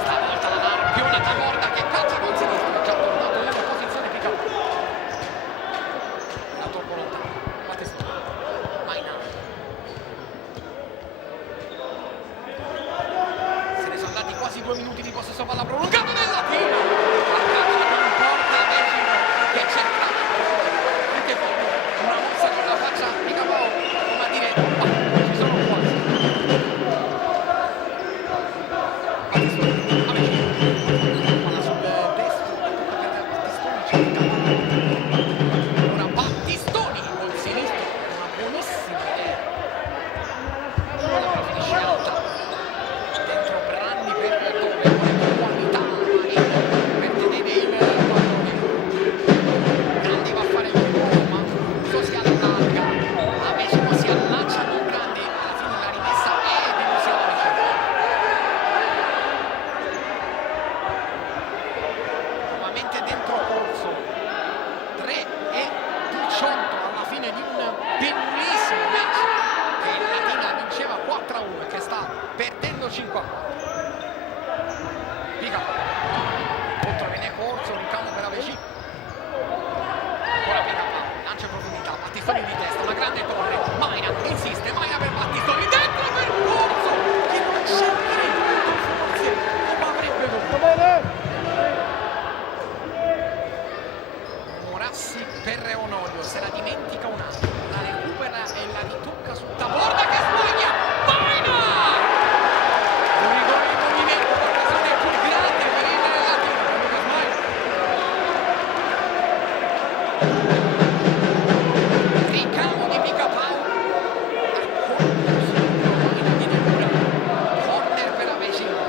stavolta la arpiona Tamorda che calcia con sinistra. Ricamo di Picapau, corner per Avecino,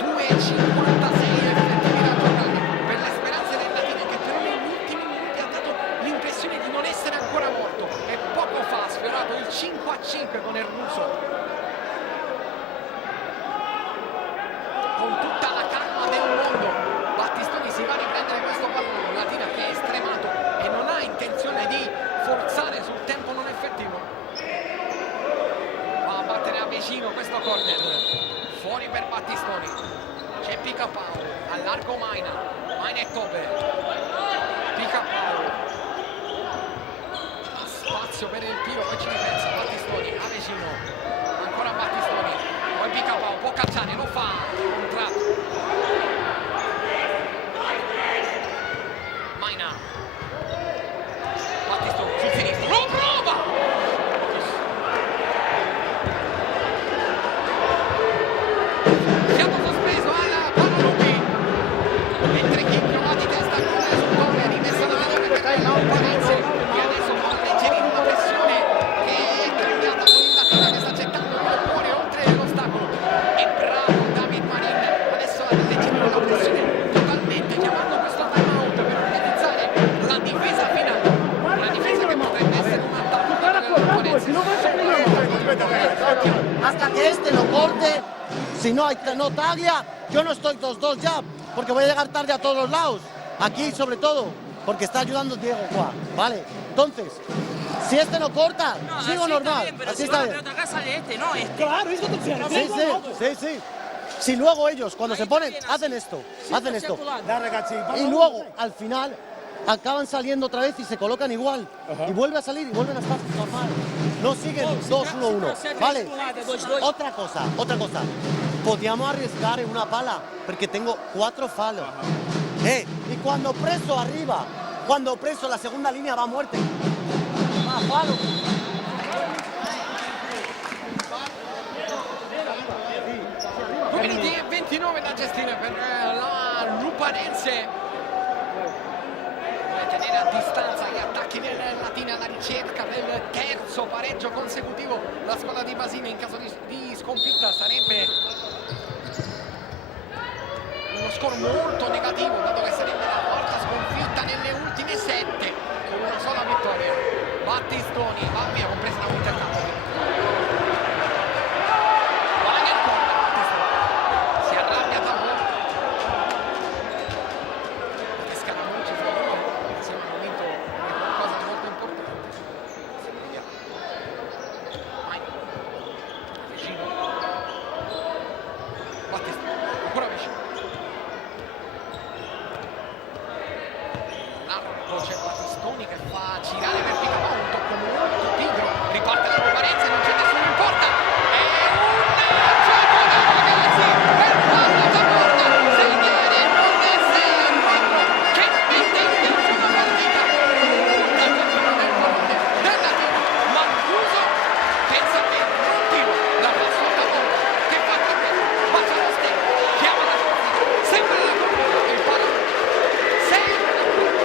2,56 effettivi da giocare per le speranze del Latina, che però negli ultimi minuti ha dato l'impressione di non essere ancora morto e poco fa ha sfiorato il 5-5 con il russo. Con tutta la calma del mondo Battistoni si va a riprendere questo pallone. Latina che è stremato e non ha intenzione di forzare sul tempo non effettivo. Va a battere a vicino questo corner, fuori per Battistoni. C'è Picapau, allargo Maina e Tope. Picapau, ha spazio per il tiro, poi ci ripensa Battistoni, a vicino, ancora Battistoni, poi Picapau può cacciare, lo fa, contratto. Maina, Battistoni sul sinistro, lo prova! Siamo sospeso alla Paolucci, mentre chi prova di testa con sul Tope, rimessa da vedere per Lauparense, che adesso vuole ingerire una pressione che è cambiata con il Latina che sta gettando il cuore oltre l'ostacolo. È bravo David Marin, adesso ha alleggerito la pressione totalmente, chiamando questo time out per organizzare la difesa finale, una difesa che potrebbe essere un attacco dell'opponenza. Hasta que este lo corte, si no, no taglia, yo no estoy 2-2 ya, porque voy a llegar tarde a todos los lados, aquí sobre todo, porque está ayudando Diego Juan, ¿vale? Entonces, si este no corta, No, sigo así normal, está bien, pero así si está va la bien. pelota acá sale este, no este. Claro, es conduzione. Sí. Si luego ellos, cuando Ahí se ponen, también así. hacen esto, Sí, hacen está esto, circulando. Dai ragazzi, y luego al final acaban saliendo otra vez y se colocan igual, y vuelve a salir y vuelven a estar normal. No siguen 2-1-1, ¿vale? Otra cosa, Podíamos arriesgar en una pala, porque tengo 4 falos. Y cuando preso arriba, cuando preso la segunda línea va a muerte. Va a palo. Quindi 29 da gestire per la Luparense. Vuole tenere a distanza gli attacchi del Latina alla ricerca del terzo pareggio consecutivo. La squadra di Basile in caso di sconfitta sarebbe uno score molto negativo, dato che sarebbe la quarta sconfitta nelle ultime 7 con una sola vittoria. Battistoni va via, compresa la punta del campo. Guarda che corner Battistoni, si arrabbia Tabò, che Scaramucci fra loro sia un momento di qualcosa di molto importante. Vediamo. Vai. Vicino. Battistoni, ancora vicino. C'è Battistoni che fa girare per Picapau, un tocco molto pigro, riparte la Luparense, non c'è nessuno in porta, è un gioco da ragazzi per palla da porta, segnare con 6-4 che mette in gioco la partita, punta per quello del portiere della Tina, Mancuso pensa bene, non tiro, la fa sotto porta, che fa capire, bacia lo stecco, chiama la partita, sembra la corrida, il pallone, 6-4.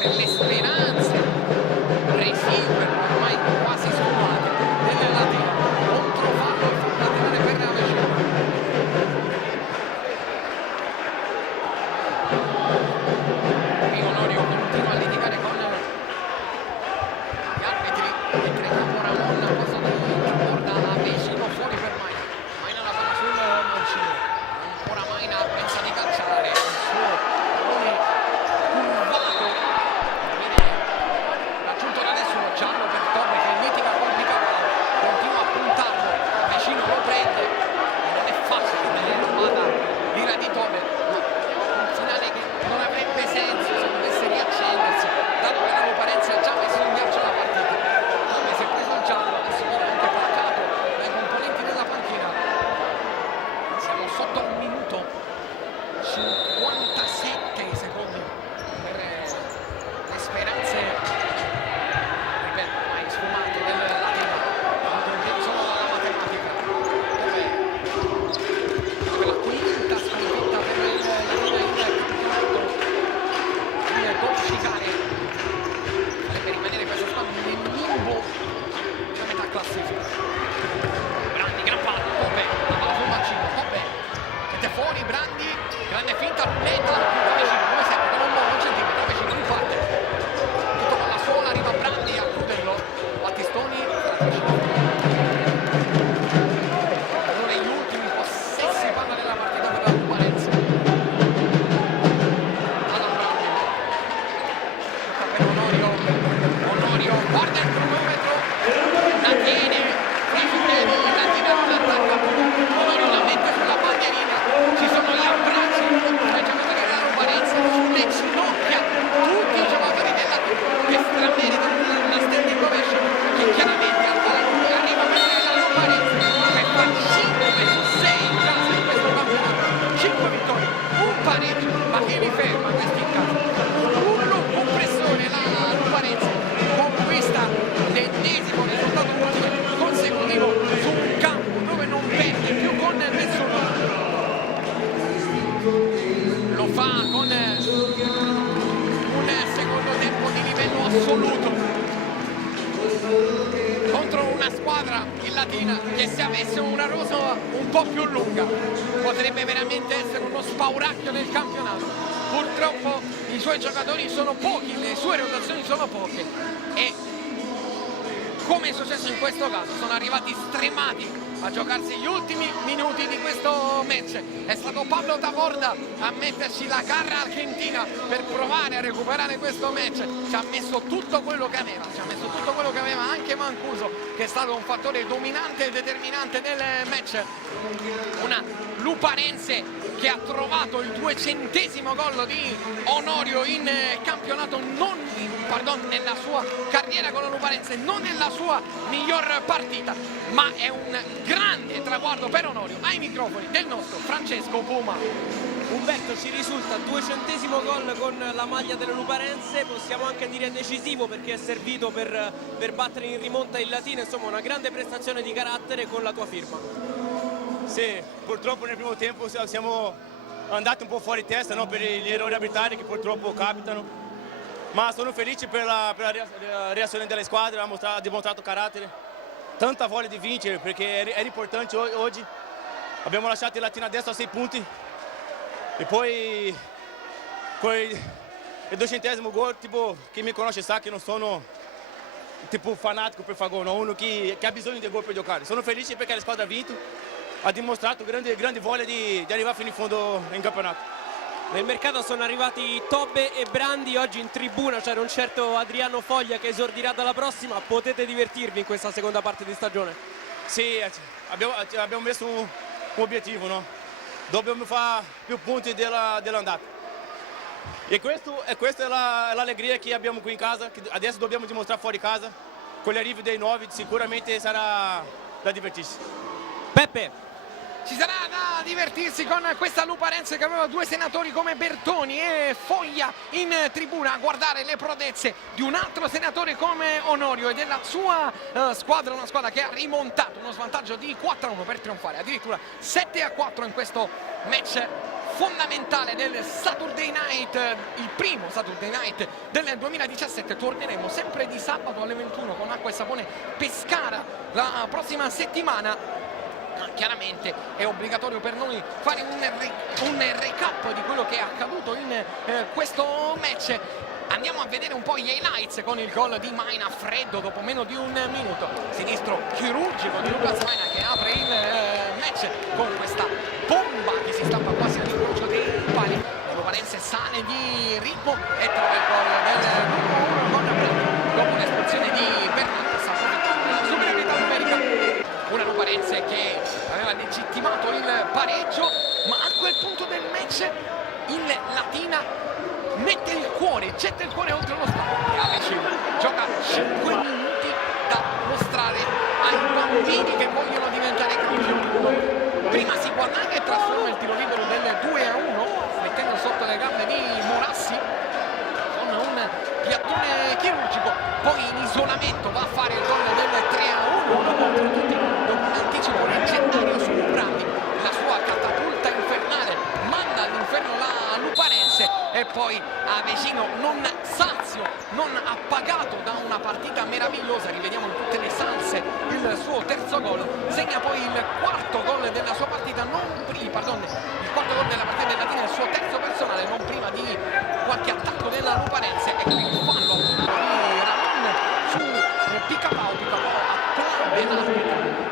per le speranze residue ormai quasi sfumate delle Latina. Controfallo laterale per Avellino. Qui Onorio continua a litigare con gli arbitri e credo ora una cosa porta Avellino fuori per Maina. Maina la palla sul mancino, ancora Maina pensa di calciare il suo pallone curvato, viene raggiunto da nessuno, giallo per Tobbe che mitica colpi cavallo, continua a puntarlo, Avellino lo prende e non è facile vedere la mano l'ira di Tobbe, ma un finale che non avrebbe senso se dovesse riaccendersi, dato che la Luparenza ha già messo in ghiaccio la partita. Tobbe si è preso il giallo, adesso viene anche placcato dai componenti della panchina. Siamo sotto un minuto 57 secondi per le speranze, ripeto, mai sfumate del Latino, sono la matematica, dove la quinta sconfitta per il Latina in campionato, quindi 12 gare, potrebbe rimanere questa squadra nel limbo della metà classifica. Brandi, gran palla, Tobbe, la palla sul mancino, Tobbe mette fuori Brandi, grande finta, lunetta, Avellino, come sempre, con un buon centimetro, Avellino in parte, tutto con la sola, arriva Brandi a chiuderlo, Battistoni, uno degli ultimi possessi palla della partita per la Luparenza. Alla Brandi, tocca per Onorio, Onorio guarda il cronometro, la tiene, la tira non attacca, Onorio la mette sulla bandierina, ci sono gli abbracci dai giocatori della Luparenza, sulle ginocchia, tutti i giocatori della che strameritano una standing ovation, che chiaramente arriva per la Luparenza, che fa 5 su 6 in casa in questo campionato, 5 vittorie, un pareggio, ma che mi ferma questi in casa, un compressore la Luparenza, conquista l'ennesimo risultato consecutivo su un campo dove non perde più con nessuno. Lo fa con un secondo tempo di livello assoluto contro una squadra, il Latina, che se avesse una rosa un po' più lunga potrebbe veramente essere uno spauracchio del campionato. Purtroppo i suoi giocatori sono pochi, le sue rotazioni sono poche e, come è successo in questo caso, sono arrivati stremati a giocarsi gli ultimi minuti di questo match. È stato Pablo Taborda a metterci la carra argentina per provare a recuperare questo match. Ci ha messo tutto quello che aveva, anche Mancuso, che è stato un fattore dominante e determinante nel match. Una Luparense che ha trovato il 200° gol di Onorio in campionato, nella sua carriera con la Luparense, non nella sua miglior partita, ma è un grande traguardo per Onorio. Ai microfoni del nostro Francesco Puma. Umberto, ci risulta 200° gol con la maglia delle Luparense, possiamo anche dire decisivo perché è servito per battere in rimonta il Latino, insomma una grande prestazione di carattere con la tua firma. Sì, purtroppo nel primo tempo siamo andati un po' fuori testa, no? Per gli errori arbitrari che purtroppo capitano, ma sono felice per la reazione della squadra, ha dimostrato carattere, tanta voglia di vincere perché era importante oggi. Abbiamo lasciato il Latino adesso a 6 punti e poi il 200° gol, tipo, chi mi conosce sa che non sono tipo fanatico per fare gol, no? Uno che ha bisogno di gol per giocare. Sono felice perché la squadra ha vinto, ha dimostrato grande voglia di arrivare fino in fondo in campionato. Nel mercato sono arrivati Tobbe e Brandi, oggi in tribuna c'era un certo Adriano Foglia che esordirà dalla prossima. Potete divertirvi in questa seconda parte di stagione? Sì, abbiamo messo un obiettivo, no? Dobbiamo fare più punti dell'andata. E questa è l'allegria che abbiamo qui in casa, che adesso dobbiamo dimostrare fuori casa. Con l'arrivo dei nuovi sicuramente sarà da divertirsi. Peppe! Ci sarà da divertirsi con questa Luparense che aveva 2 senatori come Bertoni e Foglia in tribuna a guardare le prodezze di un altro senatore come Onorio e della sua squadra, una squadra che ha rimontato uno svantaggio di 4-1 per trionfare addirittura 7-4 in questo match fondamentale del Saturday Night, il primo Saturday Night del 2017. Torneremo sempre di sabato alle 21 con Acqua e Sapone Pescara la prossima settimana. Chiaramente è obbligatorio per noi fare un recap di quello che è accaduto in questo match. Andiamo a vedere un po' gli highlights con il gol di Maina freddo dopo meno di un minuto. Sinistro chirurgico di Lucas Maina che apre il match con questa bomba che si stampa quasi all'incrocio dei pali. La Luparense sale di ritmo e trova il gol del 1-1 con Brando dopo l'espulsione di Bernardo. Sta approfittando della superiorità numerica. Una Luparense che aveva legittimato il pareggio, ma a quel punto del match il Latina mette il cuore, getta il cuore oltre lo stadio e Avecino gioca 5 minuti da mostrare ai bambini che vogliono diventare campioni. Prima si guadagna e trasforma il tiro libero del 2-1 mettendo sotto le gambe di Morassi con un piattone chirurgico, poi in isolamento va a fare il gol del 3-1 contro tutti dopo un anticipo leggendario su Brandi. La sua catapulta infernale manda all'inferno la Luparense e poi Avecino non sazio, non appagato da una partita meravigliosa, rivediamo in tutte le salse il suo terzo gol, segna poi il quarto gol della sua partita, il quarto gol della partita della Latina, il suo terzo personale, non prima di qualche attacco della Luparense. E qui il fallo appunto di Ramon su Picapao applaude l'arbitro.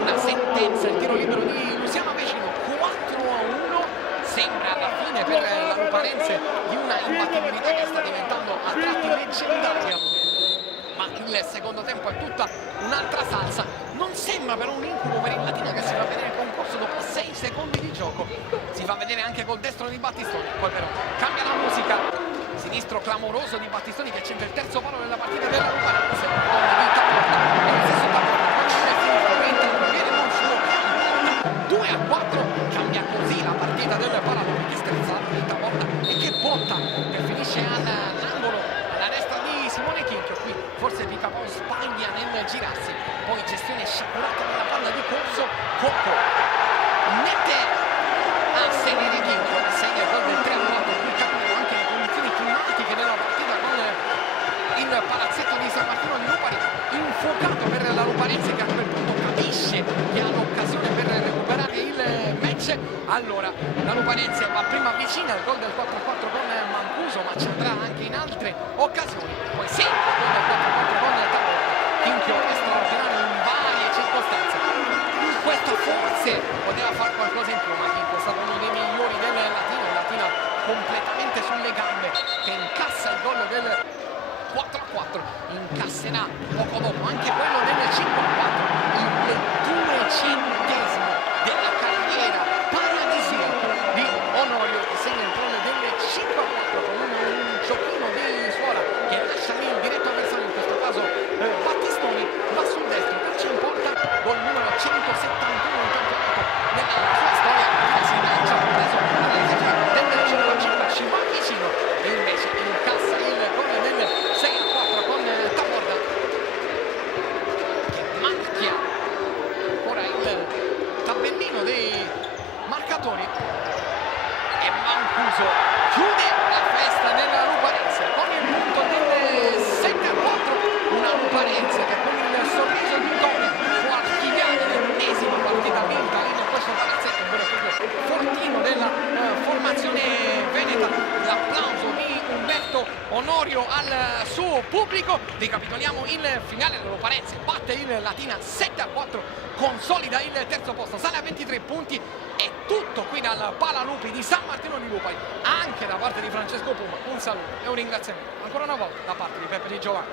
Una sentenza, il tiro libero di Luciano Avecino, 4-1, sembra alla fine per la Luparense di una imbattibilità che sta diventando a tratti leggendaria, ma il secondo tempo è tutta un'altra salsa. Non sembra però un incubo per il Latina che si fa vedere il concorso dopo 6 secondi di gioco, si fa vedere anche col destro di Battistoni, poi però cambia la musica, sinistro clamoroso di Battistoni che centra il terzo palo della partita della Luparense, con di Taporta e lo stesso Taporta con il sinistro che interviene non suo piano, 2-4, cambia così la partita del Palamone che strizza di Taporta e che botta che finisce all'angolo alla destra di Simone Chinchio. Qui forse Picapao sbaglia nel girarsi, poi gestione sciagurata della palla di corso, Cocco mette a sedere Chinchio, segna il gol del 3-4. Qui cambiano anche le condizioni climatiche della partita con il palazzetto di San Martino di Lupari infuocato per la Luparense che a quel punto capisce che ha l'occasione per recuperare il match. Allora la Luparense va prima vicina al gol del 4-4 con Mancuso, ma ci andrà anche in altre occasioni, poi sempre il gol del 4-4 con Taporta. Chinchio è straordinario in varie circostanze, questo forse poteva fare qualcosa in più, ma Chinchio è stato uno dei migliori del Latino, il Latino completamente sulle gambe che incassa il gol del 4-4, incasserà poco dopo anche quello del 5-4, il 200esimo della carriera paradisiaca di Onorio che segna il gol del 5-4 con un giochino di Suora che lascia lì il diretto avversario, in questo caso Battistoni, va sul destro, calcio in porta, gol numero 171 in campionato nella sua storia, si lancia preso del 5-5, ci va vicino e invece incassa il gol del 6-4 con Taporda che macchia ancora il tabellino dei marcatori e Mancuso chiude la festa della Luparense con il punto del 7-4, una Luparense che con il sorriso di Tone può archiviare l'ennesima partita vinta in questo palazzetto, un vero e proprio fortino della formazione veneta. L'applauso di Umberto Onorio al suo pubblico. Ricapitoliamo il finale, la Luparense batte il Latina 7-4, consolida il terzo posto, sale a 23 punti. È tutto qui dal Palalupi di San Martino di Lupari, anche da parte di Francesco Puma un saluto e un ringraziamento ancora una volta da parte di Peppe Di Giovanni.